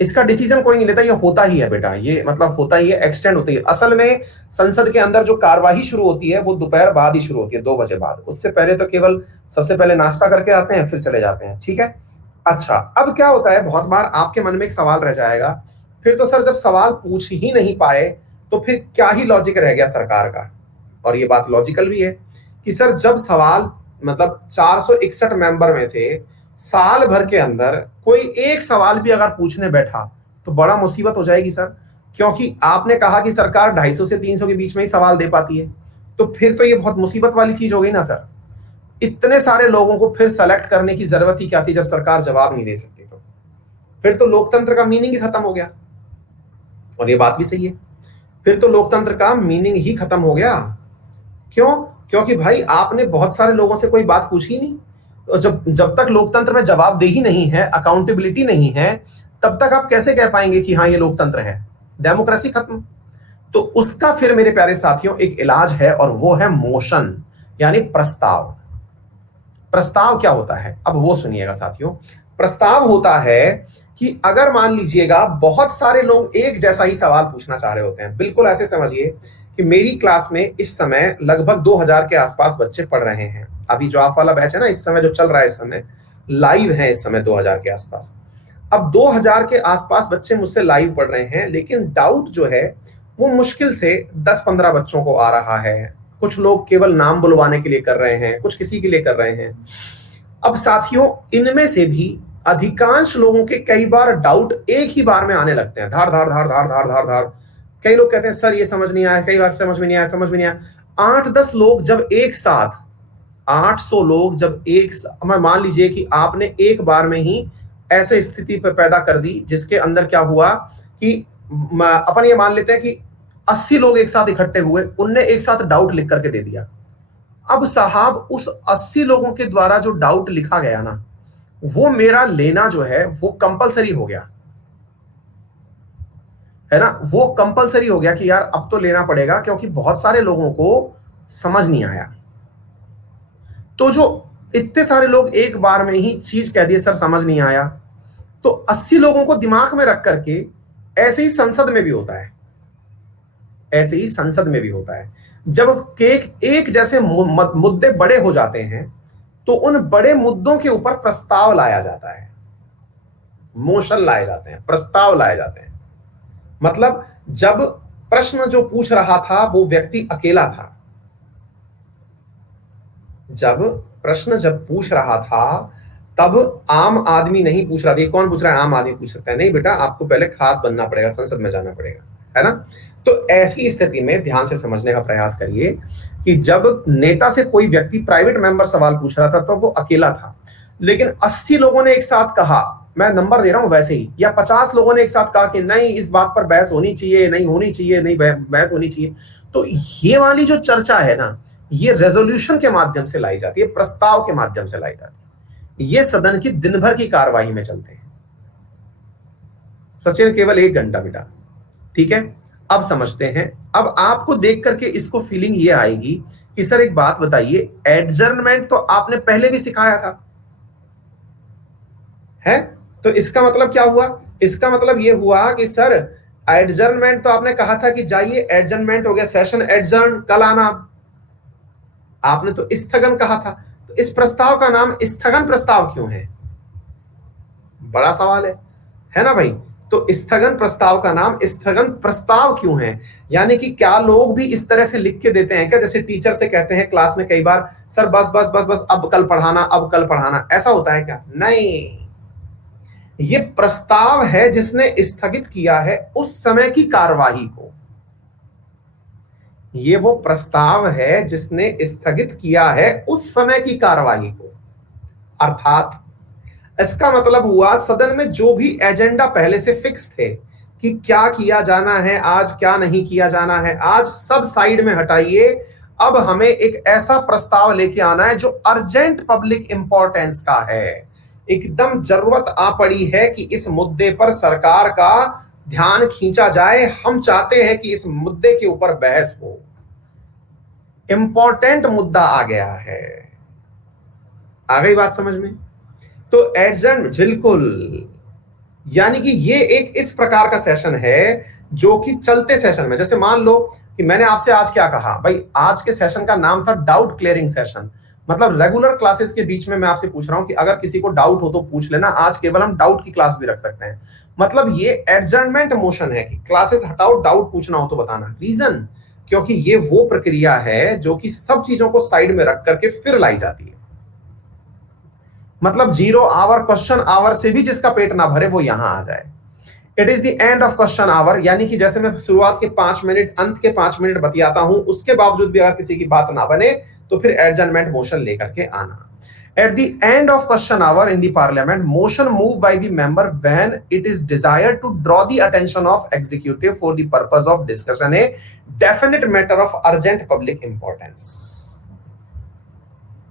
इसका डिसीजन कोई नहीं लेता, ये होता ही है बेटा, ये मतलब होता ही है, एक्सटेंड होती है। असल में संसद के अंदर जो कार्यवाही शुरू होती है वो दोपहर बाद ही शुरू होती है, 2 बजे बाद। उससे पहले तो केवल सबसे पहले नाश्ता करके आते हैं, फिर चले जाते हैं, ठीक है? अच्छा, अब क्या होता है, बहुत बार आपके मन में एक सवाल रह जाएगा, फिर तो सर जब सवाल पूछ ही नहीं पाए तो फिर क्या ही लॉजिक रह गया सरकार का? और ये बात लॉजिकल भी है कि सर जब सवाल मतलब 461 मेंबर में से साल भर के अंदर कोई एक सवाल भी अगर पूछने बैठा तो बड़ा मुसीबत हो जाएगी सर। क्योंकि आपने कहा कि सरकार 250 से 300 के बीच में ही सवाल दे पाती है, तो फिर तो ये बहुत मुसीबत वाली चीज हो गई ना सर। इतने सारे लोगों को फिर सेलेक्ट करने की जरूरत ही क्या थी जब सरकार जवाब नहीं दे सकती? तो फिर तो लोकतंत्र का मीनिंग ही खत्म हो गया। और ये बात भी सही है, फिर तो लोकतंत्र का मीनिंग ही खत्म हो गया। क्यों? क्योंकि भाई आपने बहुत सारे लोगों से कोई बात पूछी नहीं। तो जब जब तक लोकतंत्र में जवाबदेही नहीं है, अकाउंटेबिलिटी नहीं है, तब तक आप कैसे कह पाएंगे कि हाँ ये लोकतंत्र है? डेमोक्रेसी खत्म। तो उसका फिर मेरे प्यारे साथियों एक इलाज है, और वो है मोशन, यानी प्रस्ताव। प्रस्ताव क्या होता है अब वो सुनिएगा साथियों। प्रस्ताव होता है कि अगर मान लीजिएगा बहुत सारे लोग एक जैसा ही सवाल पूछना चाह रहे होते हैं, बिल्कुल ऐसे समझिए कि मेरी क्लास में इस समय लगभग 2000 के आसपास बच्चे पढ़ रहे हैं। अभी जो आप वाला बैच है ना, इस समय जो चल रहा है, इस समय लाइव है, इस समय 2000 के आसपास। अब 2000 के आसपास बच्चे मुझसे लाइव पढ़ रहे हैं, लेकिन डाउट जो है वो मुश्किल से 10-15 बच्चों को आ रहा है। कुछ लोग केवल नाम बुलवाने के लिए कर रहे हैं, कुछ किसी के लिए कर रहे हैं। अब साथियों इनमें से भी अधिकांश लोगों के कई बार डाउट एक ही बार में आने लगते हैं, धार धार धार धार धार धार धार। कई लोग कहते हैं सर ये समझ नहीं आया, कई बार समझ में नहीं आया, समझ में नहीं आया। 8-10 लोग जब एक साथ, 800 लोग जब एक मान लीजिए कि आपने एक बार में ही ऐसे स्थिति पर पैदा कर दी जिसके अंदर क्या हुआ कि अपन ये मान लेते हैं कि 80 लोग एक साथ इकट्ठे हुए, उनने एक साथ डाउट लिख करके दे दिया। अब साहब उस 80 लोगों के द्वारा जो डाउट लिखा गया ना, वो मेरा लेना जो है वो कंपलसरी हो गया, है ना। वो कंपलसरी हो गया कि यार अब तो लेना पड़ेगा, क्योंकि बहुत सारे लोगों को समझ नहीं आया। तो जो इतने सारे लोग एक बार में ही चीज कह दिए सर समझ नहीं आया, तो 80 लोगों को दिमाग में रख करके ऐसे ही संसद में भी होता है, ऐसे ही संसद में भी होता है। जब एक जैसे मुद्दे बड़े हो जाते हैं तो उन बड़े मुद्दों के ऊपर प्रस्ताव लाया जाता है, मोशन लाए जाते हैं, प्रस्ताव लाए जाते हैं। मतलब जब प्रश्न जो पूछ रहा था वो व्यक्ति अकेला था, जब पूछ रहा था तब आम आदमी नहीं पूछ रहा था। कौन पूछ रहा है? आम आदमी पूछ सकता है? नहीं बेटा, आपको पहले खास बनना पड़ेगा, संसद में जाना पड़ेगा, है ना। तो ऐसी स्थिति में ध्यान से समझने का प्रयास करिए कि जब नेता से कोई व्यक्ति प्राइवेट मेंबर सवाल पूछ रहा था तो वो अकेला था, लेकिन 80 लोगों ने एक साथ कहा, मैं नंबर दे रहा हूं वैसे ही, या 50 लोगों ने एक साथ कहा कि नहीं इस बात पर बहस होनी चाहिए, नहीं होनी चाहिए, नहीं बहस होनी चाहिए। तो ये वाली जो चर्चा है ना, ये रेजोल्यूशन के माध्यम से लाई जाती है, प्रस्ताव के माध्यम से लाई जाती है। ये सदन की दिन भर की कार्रवाई में चलते हैं। सचिन केवल 1 घंटा बेटा, ठीक है। अब समझते हैं। अब आपको देख करके इसको फीलिंग ये आएगी कि सर एक बात बताइए, एडजर्नमेंट तो आपने पहले भी सिखाया था, है? तो इसका मतलब क्या हुआ? इसका मतलब ये हुआ कि सर एडजर्नमेंट तो आपने कहा था कि जाइए, एडजर्नमेंट हो गया, सेशन एडजर्न, कल आना। आपने तो स्थगन कहा था, तो इस प्रस्ताव का नाम स्थगन प्रस्ताव क्यों है? बड़ा सवाल है ना भाई। तो स्थगन प्रस्ताव का नाम स्थगन प्रस्ताव क्यों है? यानी कि क्या लोग भी इस तरह से लिख के देते हैं क्या, जैसे टीचर से कहते हैं क्लास में कई बार, सर बस बस बस बस अब कल पढ़ाना, अब कल पढ़ाना, ऐसा होता है क्या? नहीं, ये प्रस्ताव है जिसने स्थगित किया है उस समय की कार्यवाही को। ये वो प्रस्ताव है जिसने स्थगित किया है उस समय की कार्यवाही को। अर्थात इसका मतलब हुआ सदन में जो भी एजेंडा पहले से फिक्स थे कि क्या किया जाना है आज, क्या नहीं किया जाना है आज, सब साइड में हटाइए। अब हमें एक ऐसा प्रस्ताव लेके आना है जो अर्जेंट पब्लिक इंपॉर्टेंस का है, एकदम जरूरत आ पड़ी है कि इस मुद्दे पर सरकार का ध्यान खींचा जाए। हम चाहते हैं कि इस मुद्दे के ऊपर बहस हो, इंपॉर्टेंट मुद्दा आ गया है। आ गई बात समझ में? तो एडजर्न, बिल्कुल, यानी कि ये एक इस प्रकार का सेशन है जो कि चलते सेशन में, जैसे मान लो कि मैंने आपसे आज क्या कहा भाई, आज के सेशन का नाम था डाउट क्लियरिंग सेशन। मतलब रेगुलर क्लासेस के बीच में मैं आपसे पूछ रहा हूं कि अगर किसी को डाउट हो तो पूछ लेना, आज केवल हम डाउट की क्लास भी रख सकते हैं। मतलब ये एडजर्नमेंट मोशन है कि क्लासेस हटाओ, डाउट पूछना हो तो बताना। रीजन, क्योंकि ये वो प्रक्रिया है जो कि सब चीजों को साइड में रख करके फिर लाई जाती है। मतलब 0 आवर, क्वेश्चन आवर से भी जिसका पेट ना भरे वो यहां आ जाए। It is the end of question hour, यानी कि जैसे मैं शुरुआत के 5 मिनट, अंत के 5 मिनट बतियाता हूं, उसके बावजूद भी अगर किसी की बात ना बने तो फिर एडजर्नमेंट मोशन लेकर के आना। At the end of question hour in the parliament, motion moved by the member when it is desired to draw the attention of executive for the purpose of discussion a definite matter of urgent public importance।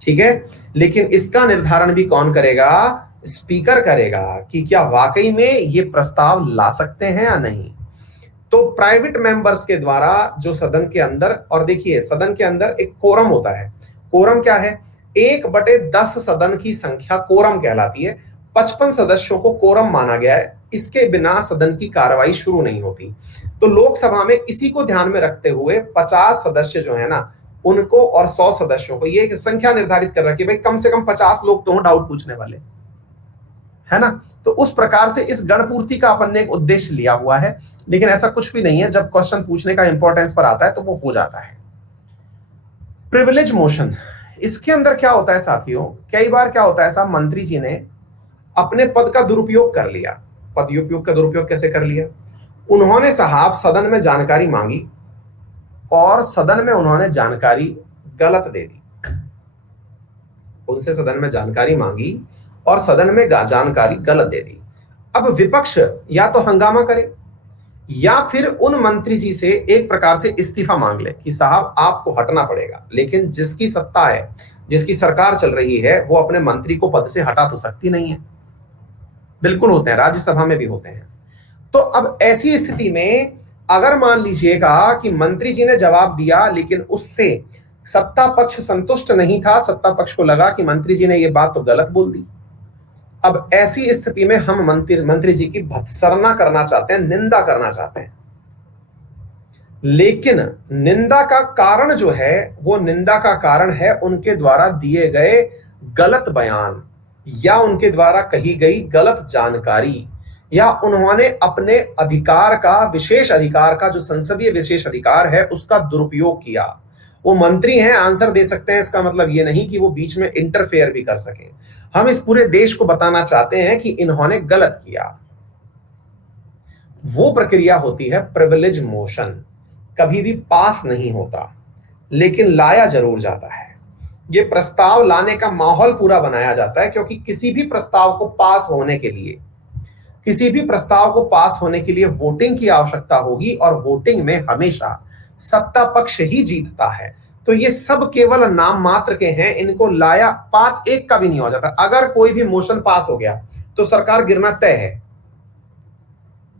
ठीक है, लेकिन इसका निर्धारण भी कौन करेगा? Speaker करेगा कि क्या वाकई में ये प्रस्ताव ला सकते हैं या नहीं। तो प्राइवेट मेंबर्स के द्वारा जो सदन के अंदर, और देखिए सदन के अंदर एक कोरम होता है। कोरम क्या है? 1/10 सदन की संख्या कोरम कहलाती है। 55 सदस्यों को कोरम माना गया है, इसके बिना सदन की कार्रवाई शुरू नहीं होती। तो लोकसभा में इसी को ध्यान में रखते हुए 50 सदस्य जो है ना, उनको और 100 सदस्यों को ये संख्या निर्धारित कर रखी है, भाई कम से कम 50 लोग तो हो डाउट पूछने वाले, है ना। तो उस प्रकार से इस गणपूर्ति का अपन ने एक उद्देश्य लिया हुआ है, लेकिन ऐसा कुछ भी नहीं है। जब क्वेश्चन पूछने का इंपॉर्टेंस पर आता है तो वो हो जाता है। प्रिविलेज मोशन, इसके अंदर क्या होता है साथियों, कई बार क्या होता है साहब, मंत्री जी ने अपने पद का दुरुपयोग कर लिया। पद उपयोग का दुरुपयोग कैसे कर लिया? उन्होंने साहब सदन में जानकारी मांगी और सदन में उन्होंने जानकारी गलत दे दी। उनसे सदन में जानकारी मांगी और सदन में जानकारी गलत दे दी। अब विपक्ष या तो हंगामा करे या फिर उन मंत्री जी से एक प्रकार से इस्तीफा मांग ले कि साहब आपको हटना पड़ेगा। लेकिन जिसकी सत्ता है, जिसकी सरकार चल रही है, वो अपने मंत्री को पद से हटा तो सकती नहीं है। बिल्कुल होते हैं, राज्यसभा में भी होते हैं। तो अब ऐसी स्थिति में अगर मान लीजिएगा कि मंत्री जी ने जवाब दिया, लेकिन उससे सत्ता पक्ष संतुष्ट नहीं था, सत्ता पक्ष को लगा कि मंत्री जी ने ये बात तो गलत बोल दी। अब ऐसी स्थिति में हम मंत्री जी की भत्सरना करना चाहते हैं, निंदा करना चाहते हैं। लेकिन निंदा का कारण जो है, वो निंदा का कारण है उनके द्वारा दिए गए गलत बयान, या उनके द्वारा कही गई गलत जानकारी, या उन्होंने अपने अधिकार का, विशेष अधिकार का, जो संसदीय विशेष अधिकार है, उसका दुरुपयोग किया। वो मंत्री हैं, आंसर दे सकते हैं, इसका मतलब ये नहीं कि वो बीच में इंटरफेयर भी कर सकें। हम इस पूरे देश को बताना चाहते हैं कि इन्होंने गलत किया। वो प्रक्रिया होती है प्रिविलेज मोशन। कभी भी पास नहीं होता, लेकिन लाया जरूर जाता है। ये प्रस्ताव लाने का माहौल पूरा बनाया जाता है, क्योंकि किसी भी प्रस्ताव को पास होने के लिए, किसी भी प्रस्ताव को पास होने के लिए वोटिंग की आवश्यकता होगी, और वोटिंग में हमेशा सत्ता पक्ष ही जीतता है। तो ये सब केवल नाम मात्र के हैं, इनको लाया पास एक का भी नहीं हो जाता। अगर कोई भी मोशन पास हो गया तो सरकार गिरना तय है,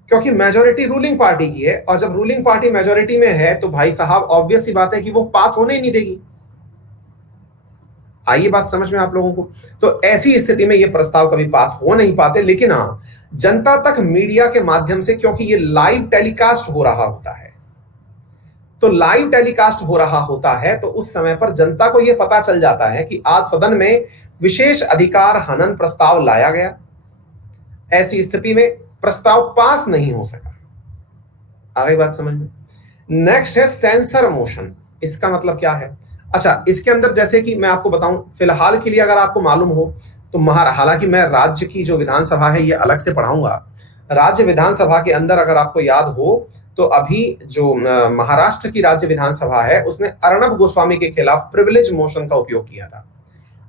क्योंकि मेजॉरिटी रूलिंग पार्टी की है, और जब रूलिंग पार्टी मेजॉरिटी में है तो भाई साहब ऑब्वियस सी बात है कि वो पास होने ही नहीं देगी। आइए बात समझ में आप लोगों को। तो ऐसी स्थिति में ये प्रस्ताव कभी पास हो नहीं पाते। लेकिन हाँ, जनता तक मीडिया के माध्यम से, क्योंकि ये लाइव टेलीकास्ट हो रहा होता है, तो लाइव टेलीकास्ट हो रहा होता है, तो उस समय पर जनता को यह पता चल जाता है कि आज सदन में विशेष अधिकार हनन प्रस्ताव लाया गया। ऐसी स्थिति में प्रस्ताव पास नहीं हो सका। आगे बात समझ में। नेक्स्ट है सेंसर मोशन। इसका मतलब क्या है? अच्छा, इसके अंदर जैसे कि मैं आपको बताऊं, फिलहाल के लिए अगर आपको मालूम हो तो हालांकि मैं राज्य की जो विधानसभा है ये अलग से पढ़ाऊंगा। राज्य विधानसभा के अंदर अगर आपको याद हो तो अभी जो महाराष्ट्र की राज्य विधानसभा है, उसने अर्णब गोस्वामी के खिलाफ प्रिविलेज मोशन का उपयोग किया था,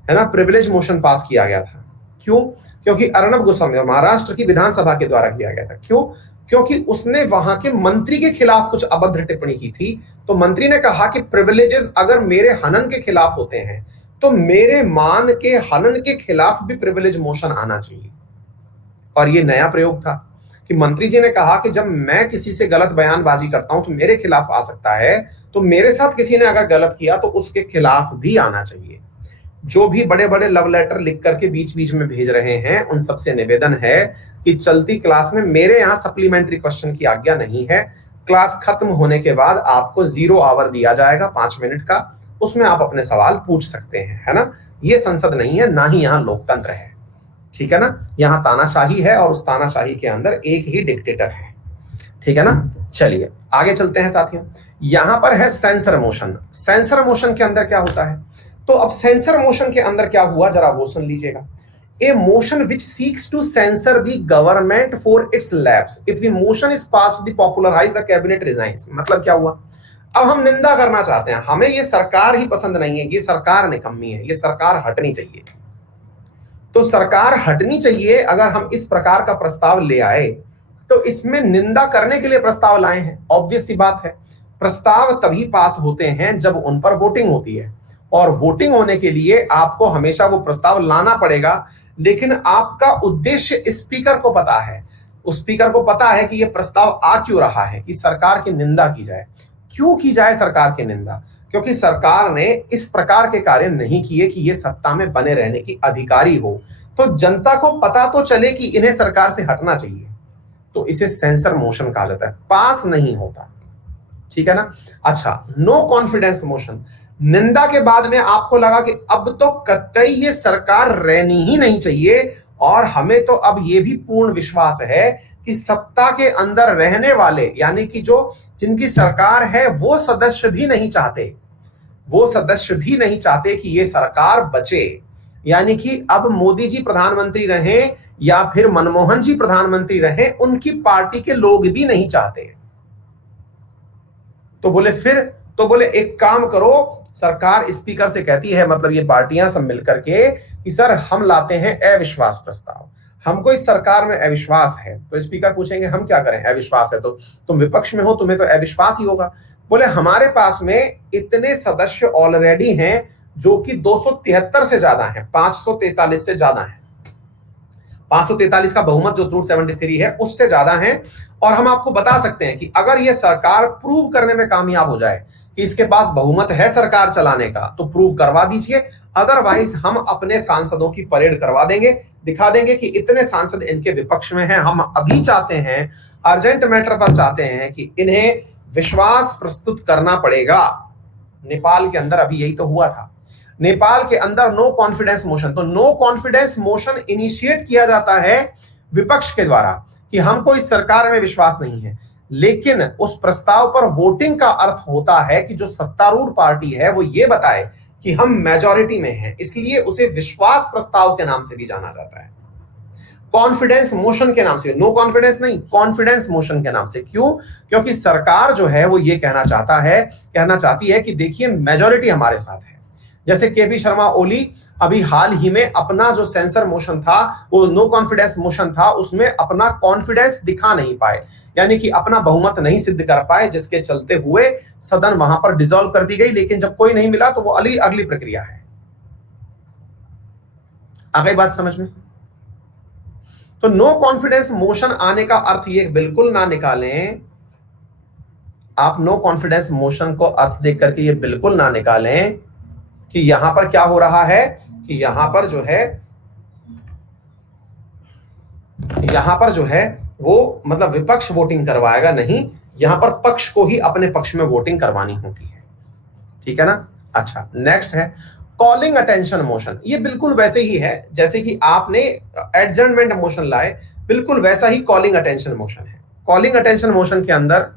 है ना। प्रिविलेज मोशन पास किया गया था। क्यों? क्योंकि अर्णब गोस्वामी महाराष्ट्र की विधानसभा के द्वारा किया गया था। क्यों? क्योंकि उसने वहां के मंत्री के खिलाफ कुछ अभद्र टिप्पणी की थी। तो मंत्री ने कहा कि प्रिविलेजेस अगर मेरे हनन के खिलाफ होते हैं तो मेरे मान के हनन के खिलाफ भी प्रिविलेज मोशन आना चाहिए। और ये नया प्रयोग था कि मंत्री जी ने कहा कि जब मैं किसी से गलत बयानबाजी करता हूं तो मेरे खिलाफ आ सकता है, तो मेरे साथ किसी ने अगर गलत किया तो उसके खिलाफ भी आना चाहिए। जो भी बड़े बड़े लव लेटर लिख करके बीच बीच में भेज रहे हैं, उन सबसे निवेदन है कि चलती क्लास में मेरे यहाँ सप्लीमेंट्री क्वेश्चन की आज्ञा नहीं है। क्लास खत्म होने के बाद आपको 0 आवर दिया जाएगा 5 मिनट का, उसमें आप अपने सवाल पूछ सकते हैं, है ना। ये संसद नहीं है, ना ही यहाँ लोकतंत्र है, ठीक है ना। यहाँ तानाशाही है और उस तानाशाही के अंदर एक ही डिक्टेटर है, ठीक है ना। चलिए आगे चलते हैं साथियों। यहां पर है सेंसर मोशन। सेंसर मोशन के अंदर क्या होता है? तो अब सेंसर मोशन के अंदर क्या हुआ जरा वो सुन लीजिएगा। a motion which seeks to censor the government for its lapse. If the motion is passed, the popularized, the cabinet resigns. मतलब क्या हुआ? अब हम निंदा करना चाहते हैं, हमें ये सरकार ही पसंद नहीं है, ये सरकार निकम्मी है, ये सरकार हटनी चाहिए। तो सरकार हटनी चाहिए अगर हम इस प्रकार का प्रस्ताव ले आए तो इसमें निंदा करने के लिए प्रस्ताव लाए हैं। ऑब्वियस सी बात है, प्रस्ताव तभी पास होते हैं जब उन पर वोटिंग होती है, और वोटिंग होने के लिए आपको हमेशा वो प्रस्ताव लाना पड़ेगा। लेकिन आपका उद्देश्य स्पीकर को पता है, उस स्पीकर को पता है कि ये प्रस्ताव आ क्यों रहा है, कि सरकार की निंदा की जाए। क्यों की जाए सरकार की निंदा? क्योंकि सरकार ने इस प्रकार के कार्य नहीं किए कि ये सत्ता में बने रहने की अधिकारी हो, तो जनता को पता तो चले कि इन्हें सरकार से हटना चाहिए। तो इसे सेंसर मोशन कहा जाता है, पास नहीं होता। ठीक है ना? अच्छा, नो कॉन्फिडेंस मोशन, निंदा के बाद में आपको लगा कि अब तो कतई ये सरकार रहनी ही नहीं चाहिए, और हमें तो अब ये भी पूर्ण विश्वास है कि सत्ता के अंदर रहने वाले, यानी कि जो जिनकी सरकार है, वो सदस्य भी नहीं चाहते, वो सदस्य भी नहीं चाहते कि ये सरकार बचे। यानी कि अब मोदी जी प्रधानमंत्री रहें या फिर मनमोहन जी प्रधानमंत्री रहें, उनकी पार्टी के लोग भी नहीं चाहते। तो बोले एक काम करो, सरकार स्पीकर से कहती है, मतलब ये पार्टियां सब मिलकर के, कि सर हम लाते हैं अविश्वास प्रस्ताव, हमको इस सरकार में अविश्वास है। तो स्पीकर पूछेंगे हम क्या करें, अविश्वास है तो तुम विपक्ष में हो, तुम्हें तो अविश्वास ही होगा। बोले हमारे पास में इतने सदस्य ऑलरेडी हैं जो कि 273 से ज्यादा हैं, 543 से ज्यादा हैं, 543 का बहुमत जो 273 है उससे ज्यादा है। और हम आपको बता सकते हैं कि अगर ये सरकार प्रूव करने में कामयाब हो जाए कि इसके पास बहुमत है सरकार चलाने का, तो प्रूव करवा दीजिए, अदरवाइज हम अपने सांसदों की परेड करवा देंगे, दिखा देंगे कि इतने सांसद इनके विपक्ष में हैं। हम अभी चाहते हैं, अर्जेंट मैटर पर चाहते हैं कि इन्हें विश्वास प्रस्तुत करना पड़ेगा। नेपाल के अंदर अभी यही तो हुआ था, नेपाल के अंदर नो कॉन्फिडेंस मोशन। तो नो कॉन्फिडेंस मोशन इनिशिएट किया जाता है विपक्ष के द्वारा कि हमको इस सरकार में विश्वास नहीं है, लेकिन उस प्रस्ताव पर वोटिंग का अर्थ होता है कि जो सत्तारूढ़ पार्टी है वो ये बताए कि हम मेजॉरिटी में हैं, इसलिए उसे विश्वास प्रस्ताव के नाम से भी जाना जाता है, कॉन्फिडेंस मोशन के नाम से। नो कॉन्फिडेंस नहीं, कॉन्फिडेंस मोशन के नाम से। क्यों? क्योंकि सरकार जो है वो ये कहना चाहती है कि देखिए मेजॉरिटी हमारे साथ है। जैसे केपी शर्मा ओली अभी हाल ही में अपना जो सेंसर मोशन था, वो नो कॉन्फिडेंस मोशन था, उसमें अपना कॉन्फिडेंस दिखा नहीं पाए, यानी कि अपना बहुमत नहीं सिद्ध कर पाए, जिसके चलते हुए सदन वहां पर डिसॉल्व कर दी गई। लेकिन जब कोई नहीं मिला तो वो अगली प्रक्रिया है। आ गई बात समझ में? तो नो कॉन्फिडेंस मोशन आने का अर्थ ये बिल्कुल ना निकालें, आप नो कॉन्फिडेंस मोशन को अर्थ देख करके ये बिल्कुल ना निकालें कि यहां पर क्या हो रहा है, कि यहां पर जो है वो मतलब विपक्ष वोटिंग करवाएगा, नहीं, यहां पर पक्ष को ही अपने पक्ष में वोटिंग करवानी होती है। ठीक है ना? अच्छा, नेक्स्ट है कॉलिंग अटेंशन मोशन। ये बिल्कुल वैसे ही है जैसे कि आपने एडजर्नमेंट मोशन लाए, बिल्कुल वैसा ही कॉलिंग अटेंशन मोशन है। कॉलिंग अटेंशन मोशन के अंदर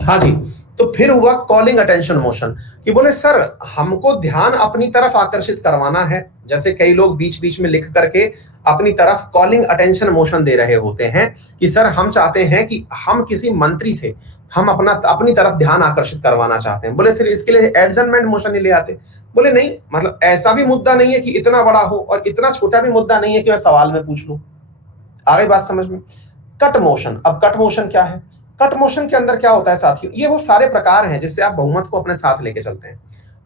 हाँ जी, तो फिर हुआ कॉलिंग अटेंशन मोशन कि बोले सर हमको ध्यान अपनी तरफ आकर्षित करवाना है। जैसे कई लोग बीच बीच में लिख करके अपनी तरफ कॉलिंग अटेंशन मोशन दे रहे होते हैं कि सर हम चाहते हैं कि हम किसी मंत्री से हम अपनी तरफ ध्यान आकर्षित करवाना चाहते हैं। बोले फिर इसके लिए एडजर्नमेंट मोशन ही ले आते। बोले नहीं, मतलब ऐसा भी मुद्दा नहीं है कि इतना बड़ा हो और इतना छोटा भी मुद्दा नहीं है कि मैं सवाल में पूछ लूं। आ गई बात समझ में? Cut motion. अब कट मोशन क्या है? कट मोशन के अंदर क्या होता है साथियों, ये वो सारे प्रकार हैं जिससे आप बहुमत को अपने साथ लेके चलते हैं।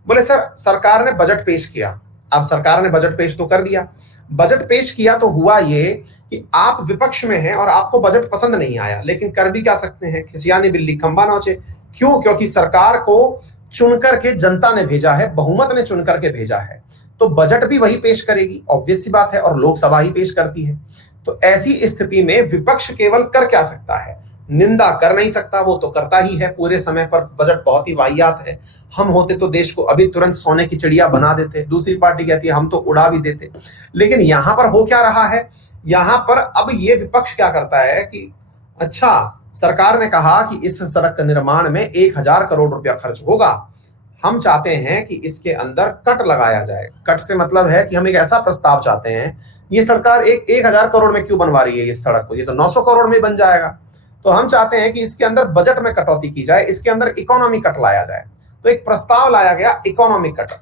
बोले सर सरकार ने बजट पेश किया, अब सरकार ने बजट पेश तो कर दिया, बजट पेश किया तो हुआ ये कि आप विपक्ष में हैं और आपको बजट पसंद नहीं आया, लेकिन कर भी क्या सकते हैं, खिसियानी बिल्ली खंबा नोचे। क्यों? क्योंकि सरकार को चुन करके जनता ने भेजा है, बहुमत ने चुन करके भेजा है, तो बजट भी वही पेश करेगी, ऑब्वियस सी बात है, और लोकसभा ही पेश करती है। तो ऐसी स्थिति में विपक्ष केवल कर क्या सकता है, निंदा कर नहीं सकता, वो तो करता ही है पूरे समय पर। बजट बहुत ही वाहियात है, हम होते तो देश को अभी तुरंत सोने की चिड़िया बना देते। दूसरी पार्टी कहती है हम तो उड़ा भी देते। लेकिन यहां पर हो क्या रहा है, यहां पर अब ये विपक्ष क्या करता है कि अच्छा, सरकार ने कहा कि इस सड़क का निर्माण में 1,000 करोड़ रुपया खर्च होगा, हम चाहते हैं कि इसके अंदर कट लगाया जाए। कट से मतलब है कि हम एक ऐसा प्रस्ताव चाहते हैं, ये सरकार 1,000 करोड़ में क्यों बनवा रही है इस सड़क को, ये तो 900 करोड़ में बन जाएगा। तो हम चाहते हैं कि इसके अंदर बजट में कटौती की जाए, इसके अंदर इकोनॉमी कट लाया जाए। तो एक प्रस्ताव लाया गया इकोनॉमी कट।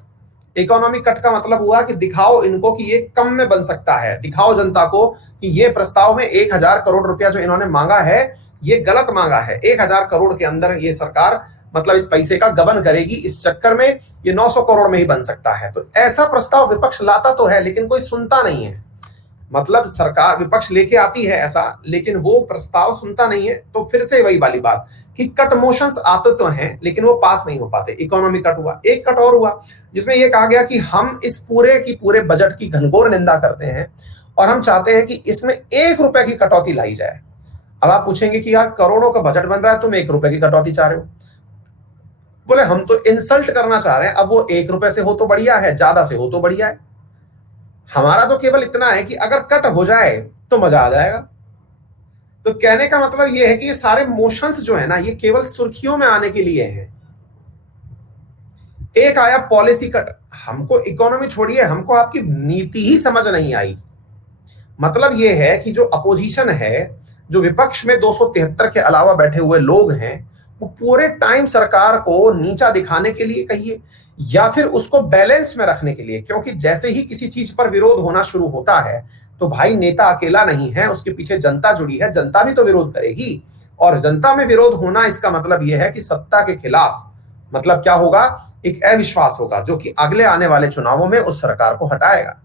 इकोनॉमी कट का मतलब हुआ कि दिखाओ इनको कि ये कम में बन सकता है, दिखाओ जनता को कि ये प्रस्ताव में 1,000 करोड़ रुपया जो इन्होंने मांगा है ये गलत मांगा है। 1,000 करोड़ के अंदर ये सरकार मतलब इस पैसे का गबन करेगी, इस चक्कर में ये 900 करोड़ में ही बन सकता है। तो ऐसा प्रस्ताव विपक्ष लाता तो है लेकिन कोई सुनता नहीं है। मतलब सरकार विपक्ष लेके आती है ऐसा, लेकिन वो प्रस्ताव सुनता नहीं है। तो फिर से वही वाली बात कि कट मोशंस आते तो हैं लेकिन वो पास नहीं हो पाते। इकोनॉमी कट हुआ, एक कट और हुआ जिसमें ये कहा गया कि हम इस पूरे की पूरे बजट की घनघोर निंदा करते हैं और हम चाहते हैं कि इसमें 1 रुपए की कटौती लाई जाए। अब आप पूछेंगे कि यार करोड़ों का बजट बन रहा है, तुम 1 रुपए की कटौती चाह रहे हो। बोले हम तो इंसल्ट करना चाह रहे हैं। अब वो 1 रुपए से हो तो बढ़िया है, ज्यादा से हो तो बढ़िया है। हमारा तो केवल इतना है कि अगर कट हो जाए तो मजा आ जाएगा। तो कहने का मतलब ये है कि ये सारे मोशंस जो है ना, ये केवल सुर्खियों में आने के लिए हैं। एक आया पॉलिसी कट, हमको इकोनॉमी छोड़िए, हमको आपकी नीति ही समझ नहीं आई। मतलब ये है कि जो अपोजिशन है, जो विपक्ष में 273 के अलावा बैठे हुए लोग हैं, वो पूरे टाइम सरकार को नीचा दिखाने के लिए कहिए या फिर उसको बैलेंस में रखने के लिए, क्योंकि जैसे ही किसी चीज पर विरोध होना शुरू होता है तो भाई नेता अकेला नहीं है, उसके पीछे जनता जुड़ी है, जनता भी तो विरोध करेगी। और जनता में विरोध होना इसका मतलब यह है कि सत्ता के खिलाफ मतलब क्या होगा, एक अविश्वास होगा जो कि अगले आने वाले चुनावों में उस सरकार को हटाएगा।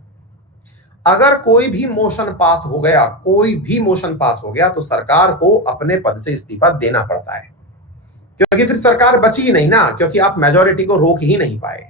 अगर कोई भी मोशन पास हो गया, कोई भी मोशन पास हो गया तो सरकार को अपने पद से इस्तीफा देना पड़ता है, क्योंकि फिर सरकार बची ही नहीं ना, क्योंकि आप मेजॉरिटी को रोक ही नहीं पाए।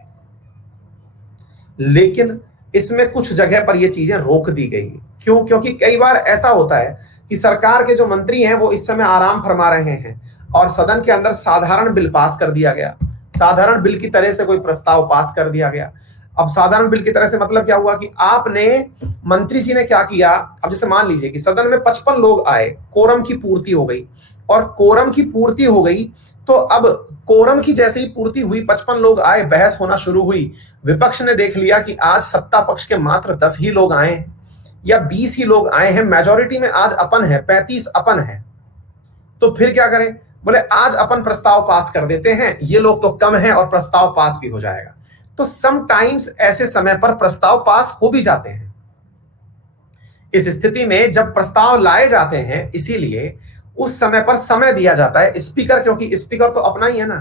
लेकिन इसमें कुछ जगह पर ये चीजें रोक दी गई। क्यों? क्योंकि कई बार ऐसा होता है कि सरकार के जो मंत्री हैं वो इस समय आराम फरमा रहे हैं और सदन के अंदर साधारण बिल पास कर दिया गया, साधारण बिल की तरह से कोई प्रस्ताव पास कर दिया गया। अब साधारण बिल की तरह से मतलब क्या हुआ कि आपने, मंत्री जी ने क्या किया, अब जैसे मान लीजिए कि सदन में 55 लोग आए, कोरम की पूर्ति हो गई, और कोरम की पूर्ति हो गई तो अब कोरम की जैसे ही पूर्ति हुई, 55 लोग आए, बहस होना शुरू हुई। विपक्ष ने देख लिया कि आज सत्ता पक्ष के मात्र 10 ही लोग आए हैं या 20 ही लोग आए हैं, मेजॉरिटी में आज अपन है, 35 अपन है, तो फिर क्या करें? बोले आज अपन प्रस्ताव पास कर देते हैं, ये लोग तो कम हैं और प्रस्ताव पास भी हो जाएगा। तो समटाइम्स ऐसे समय पर प्रस्ताव पास हो भी जाते हैं। इस स्थिति में जब प्रस्ताव लाए जाते हैं, इसीलिए उस समय पर समय दिया जाता है स्पीकर, क्योंकि स्पीकर तो अपना ही है ना,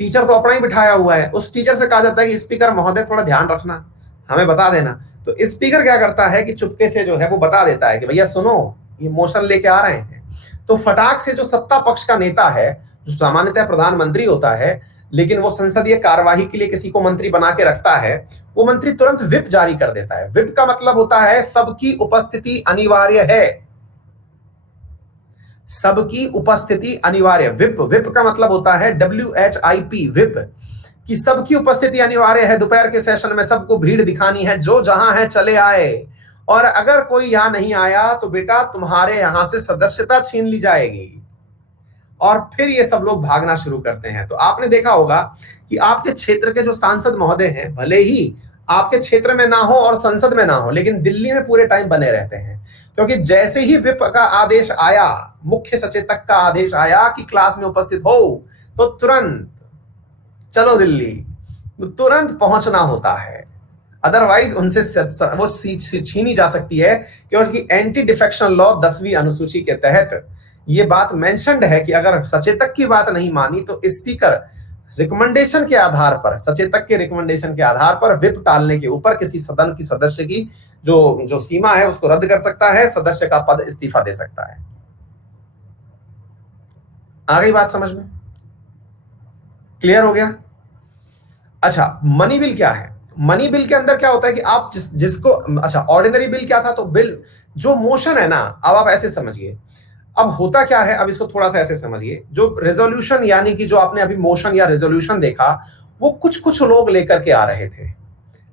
टीचर तो अपना ही बिठाया हुआ है। उस टीचर से कहा जाता है कि स्पीकर महोदय थोड़ा ध्यान रखना, हमें बता देना। तो स्पीकर क्या करता है कि चुपके से जो है वो बता देता है कि भैया सुनो, ये मोशन लेके आ रहे हैं। तो फटाक से जो सत्ता पक्ष का नेता है, जो सामान्यतः प्रधानमंत्री होता है, लेकिन वो संसदीय कार्यवाही के लिए किसी को मंत्री बना के रखता है, वो मंत्री तुरंत व्हिप जारी कर देता है। व्हिप का मतलब होता है सबकी उपस्थिति अनिवार्य है, सबकी उपस्थिति अनिवार्य। व्हिप का मतलब होता है WHIP, व्हिप, कि सबकी उपस्थिति अनिवार्य है। दोपहर के सेशन में सबको भीड़ दिखानी है, जो जहां है चले आए, और अगर कोई यहां नहीं आया तो बेटा तुम्हारे यहां से सदस्यता छीन ली जाएगी। और फिर ये सब लोग भागना शुरू करते हैं। तो आपने देखा होगा कि आपके क्षेत्र के जो सांसद महोदय हैं, भले ही आपके क्षेत्र में ना हो और संसद में ना हो, लेकिन दिल्ली में पूरे टाइम बने रहते हैं, क्योंकि जैसे ही व्हिप का आदेश आया, मुख्य सचेतक का आदेश आया कि क्लास में उपस्थित हो, तो तुरंत चलो दिल्ली, तुरंत पहुंचना होता है। अदरवाइज उनसे वो छीनी जा सकती है, क्योंकि एंटी डिफेक्शन लॉ 10वीं अनुसूची के तहत ये बात मेंशन्ड है कि अगर सचेतक की बात नहीं मानी तो स्पीकर रिकमेंडेशन के आधार पर, सचेतक के रिकमेंडेशन के आधार पर व्हिप टालने के ऊपर किसी सदन की सदस्य की जो सीमा है उसको रद्द कर सकता है, सदस्य का पद इस्तीफा दे सकता है। आ गई बात समझ में? क्लियर हो गया? अच्छा, मनी बिल क्या है? मनी बिल के अंदर क्या होता है कि आप जिसको, अच्छा ऑर्डिनरी बिल क्या था, तो बिल जो मोशन है ना, अब आप ऐसे समझिए, अब होता क्या है, अब इसको थोड़ा सा ऐसे समझिए, जो रेजोल्यूशन यानी कि जो आपने अभी मोशन या रेजोल्यूशन देखा, वो कुछ कुछ लोग लेकर के आ रहे थे।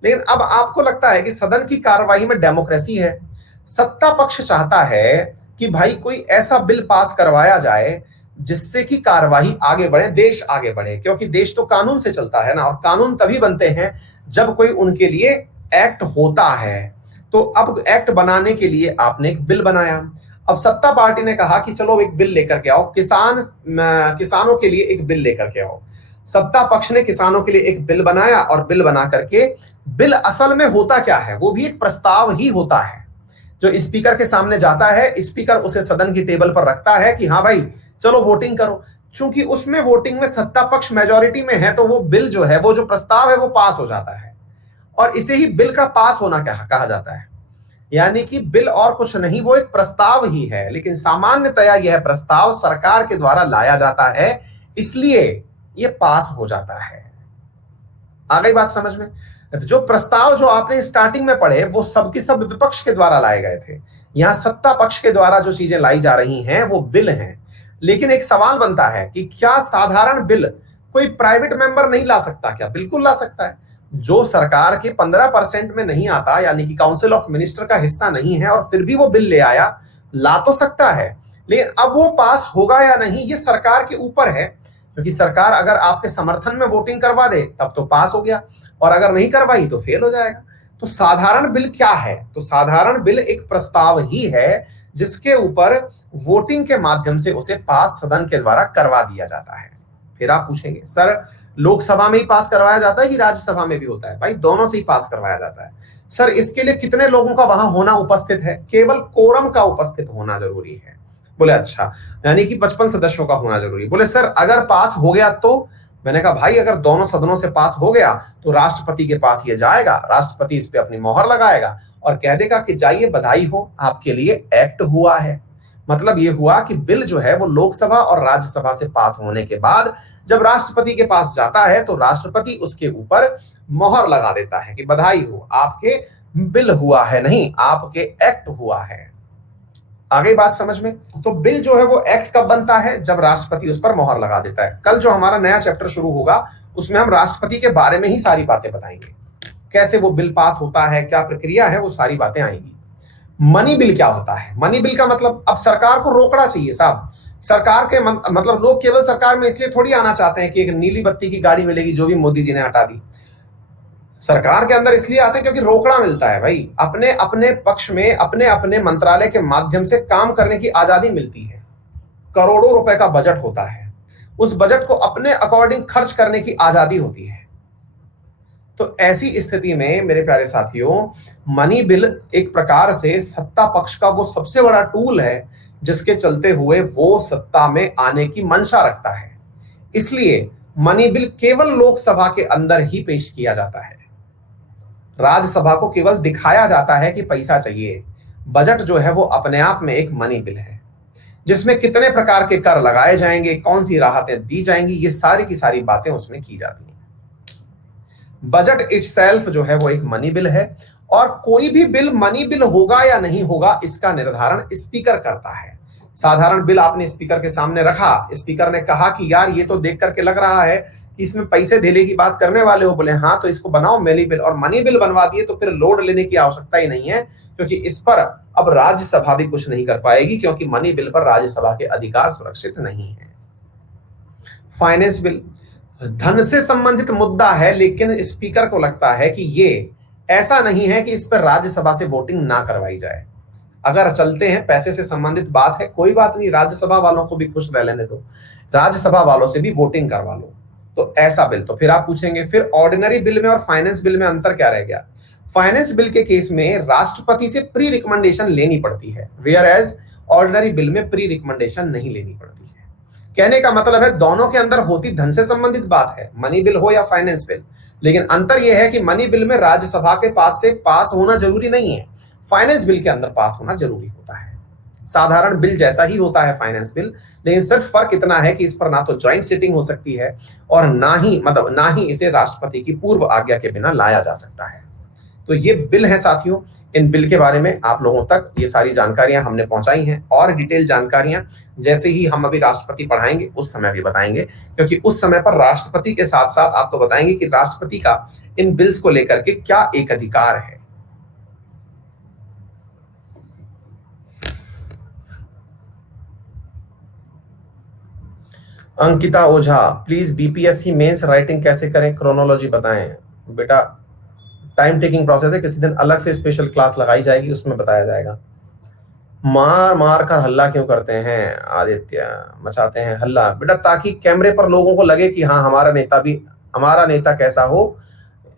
लेकिन अब आपको लगता है कि सदन की कार्यवाही में डेमोक्रेसी है, सत्ता पक्ष चाहता है कि भाई कोई ऐसा बिल पास करवाया जाए जिससे कि कार्यवाही आगे बढ़े, देश आगे बढ़े, क्योंकि देश तो कानून से चलता है ना, और कानून तभी बनते हैं जब कोई उनके लिए एक्ट होता है। तो अब एक्ट बनाने के लिए आपने एक बिल बनाया। अब सत्ता पार्टी ने कहा कि चलो एक बिल लेकर के आओ, किसानों के लिए एक बिल लेकर के आओ। सत्ता पक्ष ने किसानों के लिए एक बिल बनाया, और बिल बना करके, बिल असल में होता क्या है, वो भी एक प्रस्ताव ही होता है जो स्पीकर के सामने जाता है। स्पीकर उसे सदन की टेबल पर रखता है कि हाँ भाई चलो वोटिंग करो। चूंकि उसमें वोटिंग में सत्ता पक्ष मेजॉरिटी में है, तो वो बिल जो है, वो जो प्रस्ताव है, वो पास हो जाता है, और इसे ही बिल का पास होना कहा जाता है। यानी कि बिल और कुछ नहीं, वो एक प्रस्ताव ही है, लेकिन सामान्यतया यह प्रस्ताव सरकार के द्वारा लाया जाता है, इसलिए ये पास हो जाता है। आ गई बात समझ में? जो प्रस्ताव जो आपने स्टार्टिंग में पढ़े, वो सबके सब विपक्ष के द्वारा लाए गए थे। यहां सत्ता पक्ष के द्वारा जो चीजें लाई जा रही हैं वो बिल हैं। लेकिन एक सवाल बनता है कि क्या साधारण बिल कोई प्राइवेट मेंबर नहीं ला सकता? क्या बिल्कुल ला सकता है। जो सरकार के 15% में नहीं आता, यानी कि काउंसिल ऑफ मिनिस्टर का हिस्सा नहीं है, और फिर भी वो बिल ले आया, ला तो सकता है। लेकिन अब वो पास होगा या नहीं, ये सरकार के ऊपर है, क्योंकि सरकार अगर आपके समर्थन में वोटिंग करवा दे तब तो पास हो गया, और अगर नहीं करवाई तो फेल हो जाएगा। तो साधारण बिल क्या है? तो साधारण बिल एक प्रस्ताव ही है जिसके ऊपर वोटिंग के माध्यम से उसे पास सदन के द्वारा करवा दिया जाता है। फिर आप पूछेंगे सर, लोकसभा में ही पास करवाया जाता है कि राज्यसभा में भी होता है? भाई दोनों से ही पास करवाया जाता है। सर इसके लिए कितने लोगों का वहां होना उपस्थित है? केवल कोरम का उपस्थित होना जरूरी है। बोले अच्छा, यानी कि 55 सदस्यों का होना जरूरी। बोले सर अगर पास हो गया तो? मैंने कहा भाई अगर दोनों सदनों से पास हो गया तो राष्ट्रपति के पास ये जाएगा, राष्ट्रपति इस पे अपनी मोहर लगाएगा और कह देगा कि जाइए बधाई हो, आपके लिए एक्ट हुआ है। मतलब ये हुआ कि बिल जो है वो लोकसभा और राज्यसभा से पास होने के बाद जब राष्ट्रपति के पास जाता है तो राष्ट्रपति उसके ऊपर मोहर लगा देता है कि बधाई हो, आपके बिल हुआ है, नहीं आपके एक्ट हुआ है। आगे बात समझ में? तो बिल जो है वो एक्ट कब बनता है? जब राष्ट्रपति उस पर मोहर लगा देता है। कल जो हमारा नया चैप्टर शुरू होगा उसमें हम राष्ट्रपति के बारे में ही सारी बातें बताएंगे, कैसे वो बिल पास होता है, क्या प्रक्रिया है, वो सारी बातें आएंगी। मनी बिल क्या होता है? मनी बिल का मतलब अब सरकार को रोकना चाहिए साहब। सरकार के मतलब लोग केवल सरकार में इसलिए थोड़ी आना चाहते हैं कि एक नीली बत्ती की गाड़ी मिलेगी जो भी मोदी जी ने हटा दी। सरकार के अंदर इसलिए आते हैं क्योंकि रोकड़ा मिलता है भाई, अपने अपने पक्ष में अपने अपने मंत्रालय के माध्यम से काम करने की आजादी मिलती है। करोड़ों रुपए का बजट होता है, उस बजट को अपने अकॉर्डिंग खर्च करने की आजादी होती है। तो ऐसी स्थिति में मेरे प्यारे साथियों, मनी बिल एक प्रकार से सत्ता पक्ष का वो सबसे बड़ा टूल है जिसके चलते हुए वो सत्ता में आने की मंशा रखता है। इसलिए मनी बिल केवल लोकसभा के अंदर ही पेश किया जाता है। राज्यसभा को केवल दिखाया जाता है कि पैसा चाहिए। बजट जो है वो अपने आप में एक मनी बिल है जिसमें कितने प्रकार के कर लगाए जाएंगे, कौन सी राहतें दी जाएंगी, ये सारी की सारी बातें उसमें की जाती हैं। बजट इटसेल्फ जो है वो एक मनी बिल है, और कोई भी बिल मनी बिल होगा या नहीं होगा इसका निर्धारण स्पीकर करता है। साधारण बिल आपने स्पीकर के सामने रखा, स्पीकर ने कहा कि यार ये तो देख करके लग रहा है कि इसमें पैसे देने की बात करने वाले हो, बोले हाँ तो इसको बनाओ मनी बिल, और मनी बिल बनवा दिए तो फिर लोड लेने की आवश्यकता ही नहीं है, क्योंकि इस पर अब राज्यसभा भी कुछ नहीं कर पाएगी, क्योंकि मनी बिल पर राज्यसभा के अधिकार सुरक्षित नहीं है। फाइनेंस बिल धन से संबंधित मुद्दा है, लेकिन स्पीकर को लगता है कि ये ऐसा नहीं है कि इस पर राज्यसभा से वोटिंग ना करवाई जाए। अगर चलते हैं, पैसे से संबंधित बात है, कोई बात नहीं, राज्यसभा वालों को भी खुश रह लेने दो, राज्यसभा वालों से भी वोटिंग करवा लो। तो ऐसा बिल। तो फिर आप पूछेंगे फिर ऑर्डिनरी बिल में और फाइनेंस बिल में अंतर क्या रह गया? फाइनेंस बिल के केस में राष्ट्रपति से प्री रिकमेंडेशन लेनी पड़ती है, वेयर एज ऑर्डिनरी बिल में प्री रिकमेंडेशन नहीं लेनी पड़ती है। कहने का मतलब है दोनों के अंदर होती धन से संबंधित बात है, मनी बिल हो या फाइनेंस बिल, लेकिन अंतर यह है कि मनी बिल में राज्यसभा के पास से पास होना जरूरी नहीं है, फाइनेंस बिल के अंदर पास होना जरूरी होता है। साधारण बिल जैसा ही होता है फाइनेंस बिल, लेकिन सिर्फ फर्क इतना है कि इस पर ना तो ज्वाइंट सिटिंग हो सकती है और ना ही इसे राष्ट्रपति की पूर्व आज्ञा के बिना लाया जा सकता है। तो ये बिल है साथियों, इन बिल के बारे में आप लोगों तक ये सारी जानकारियां हमने पहुंचाई हैं, और डिटेल जानकारियां जैसे ही हम अभी राष्ट्रपति पढ़ाएंगे उस समय भी बताएंगे, क्योंकि उस समय पर राष्ट्रपति के साथ साथ आपको बताएंगे कि राष्ट्रपति का इन बिल्स को लेकर के क्या एक अधिकार है। अंकिता ओझा, प्लीज बीपीएससी मेंस राइटिंग कैसे करें, क्रोनोलॉजी बताएं। बेटा टाइम टेकिंग प्रोसेस है, किसी दिन अलग से स्पेशल क्लास लगाई जाएगी, उसमें बताया जाएगा। मार मार कर हल्ला क्यों करते हैं आदित्य, मचाते हैं हल्ला बेटा, ताकि कैमरे पर लोगों को लगे कि हाँ हमारा नेता कैसा हो,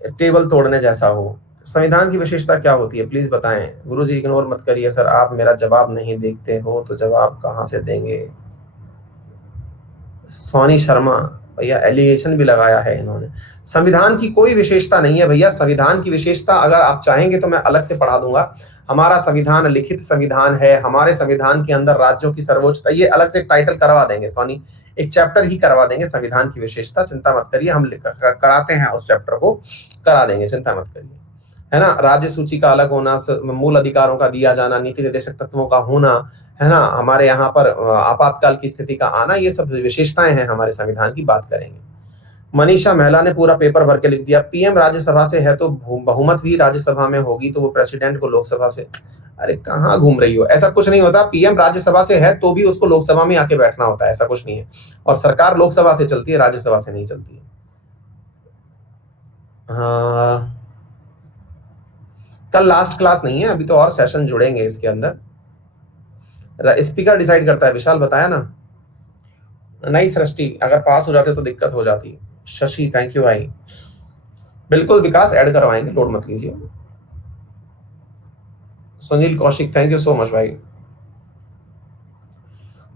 टेबल तोड़ने जैसा हो। संविधान की विशेषता क्या होती है, प्लीज बताएं। गुरुजी इग्नोर मत करिए सर, आप मेरा जवाब नहीं देखते हो तो जवाब कहां से देंगे। सोनी शर्मा भैया, एलिगेशन भी लगाया है इन्होंने। संविधान की कोई विशेषता नहीं है भैया, संविधान की विशेषता अगर आप चाहेंगे तो मैं अलग से पढ़ा दूंगा। हमारा संविधान लिखित संविधान है, हमारे संविधान के अंदर राज्यों की सर्वोच्चता, ये अलग से टाइटल करवा देंगे सोनी, एक चैप्टर ही करवा देंगे संविधान की विशेषता, चिंता मत करिए, हम कराते हैं उस चैप्टर को, करा देंगे, चिंता मत करिए, है ना। राज्य सूची का अलग होना, मूल अधिकारों का दिया जाना, नीति निर्देशक तत्वों का होना, है ना, हमारे यहाँ पर आपातकाल की स्थिति का आना, ये सब विशेषताएं हैं हमारे संविधान की, बात करेंगे। मनीषा महिला ने पूरा पेपर भर के लिख दिया, पीएम राज्यसभा से है तो बहुमत भी राज्यसभा में होगी, तो वो प्रेसिडेंट को लोकसभा से, अरे कहाँ घूम रही हो, ऐसा कुछ नहीं होता। पीएम राज्यसभा से है तो भी उसको लोकसभा में आके बैठना होता है, ऐसा कुछ नहीं है। और सरकार लोकसभा से चलती है, राज्यसभा से नहीं चलती है। हाँ, कल लास्ट क्लास नहीं है, अभी तो और सेशन जुड़ेंगे इसके अंदर। स्पीकर डिसाइड करता है, विशाल बताया ना। नहीं सृष्टि, अगर पास हो जाते तो दिक्कत हो जाती। शशि थैंक यू भाई, बिल्कुल विकास ऐड करवाएंगे, लोड मत लीजिए। Sunil Kaushik thank you so much भाई।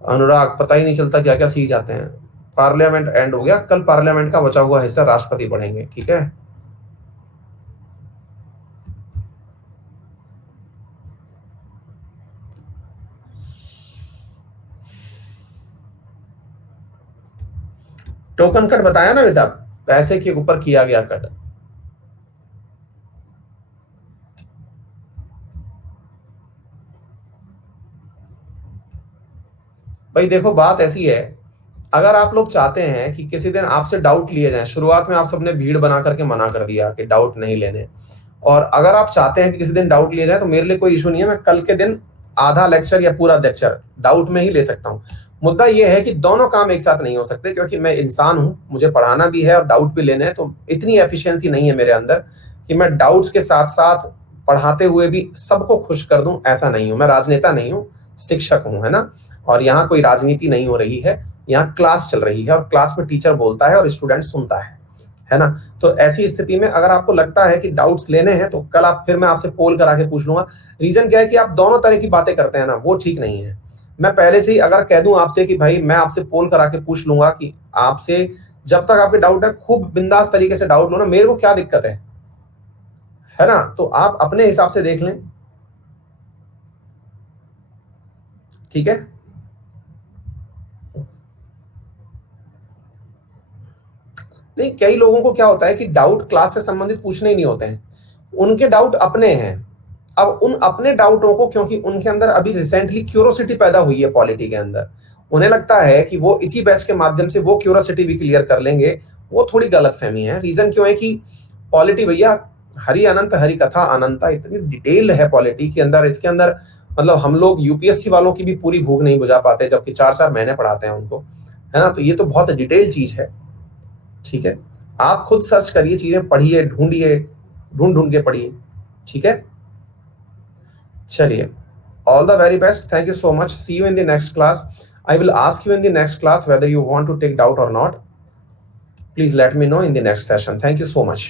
अनुराग, पता ही नहीं चलता क्या क्या सीख जाते हैं। पार्लियामेंट एंड हो गया, कल पार्लियामेंट का बचा हुआ हिस्सा राष्ट्रपति पढ़ेंगे, ठीक है। टोकन कट बताया ना बेटा, पैसे के ऊपर किया गया कट। भाई देखो बात ऐसी है, अगर आप लोग चाहते हैं कि किसी दिन आपसे डाउट लिए जाएं, शुरुआत में आप सबने भीड़ बना करके मना कर दिया कि डाउट नहीं लेने, और अगर आप चाहते हैं कि किसी दिन डाउट लिए जाए तो मेरे लिए कोई इशू नहीं है, मैं कल के दिन आधा लेक्चर या पूरा लेक्चर डाउट में ही ले सकता हूँ। मुद्दा ये है कि दोनों काम एक साथ नहीं हो सकते, क्योंकि मैं इंसान हूं, मुझे पढ़ाना भी है और डाउट भी लेने हैं, तो इतनी एफिशिएंसी नहीं है मेरे अंदर कि मैं डाउट्स के साथ साथ पढ़ाते हुए भी सबको खुश कर दूं, ऐसा नहीं हूं। मैं राजनेता नहीं हूं, शिक्षक हूं, है ना। और यहाँ कोई राजनीति नहीं हो रही है, यहाँ क्लास चल रही है, और क्लास में टीचर बोलता है और स्टूडेंट सुनता है ना। तो ऐसी स्थिति में अगर आपको लगता है कि डाउट्स लेने हैं तो कल आप, फिर मैं आपसे पोल करा के पूछ लूंगा। रीजन क्या है कि आप दोनों तरह की बातें करते हैं ना, वो ठीक नहीं है। मैं पहले से ही अगर कह दूं आपसे कि भाई मैं आपसे पोल करा के पूछ लूंगा कि आपसे जब तक आपके डाउट है खूब बिंदास तरीके से डाउट लो ना, मेरे को क्या दिक्कत है ना। तो आप अपने हिसाब से देख लें, ठीक है। नहीं, कई लोगों को क्या होता है कि डाउट क्लास से संबंधित पूछने ही नहीं होते हैं, उनके डाउट अपने हैं। अब उन अपने डाउटों को, क्योंकि उनके अंदर अभी रिसेंटली क्यूरोसिटी पैदा हुई है पॉलिटी के अंदर, उन्हें लगता है कि वो इसी बैच के माध्यम से वो क्यूरोसिटी भी क्लियर कर लेंगे, वो थोड़ी गलतफहमी है। रीजन क्यों है कि पॉलिटी भैया हरि अनंत हरि कथा अनंता, इतनी डिटेल्ड है पॉलिटी के अंदर, इसके अंदर मतलब हम लोग यूपीएससी वालों की भी पूरी भूख नहीं बुझा पाते, जबकि 4-4 महीने पढ़ाते हैं उनको, है ना। तो ये तो बहुत डिटेल चीज है, ठीक है। आप खुद सर्च करिए, चीजें पढ़िए, ढूंढिए, ढूंढ ढूंढ के पढ़िए, ठीक है। चलिए, all the very best, thank you so much, see you in the next class. I will ask you in the next class whether you want to take doubt or not. Please let me know in the next session. Thank you so much.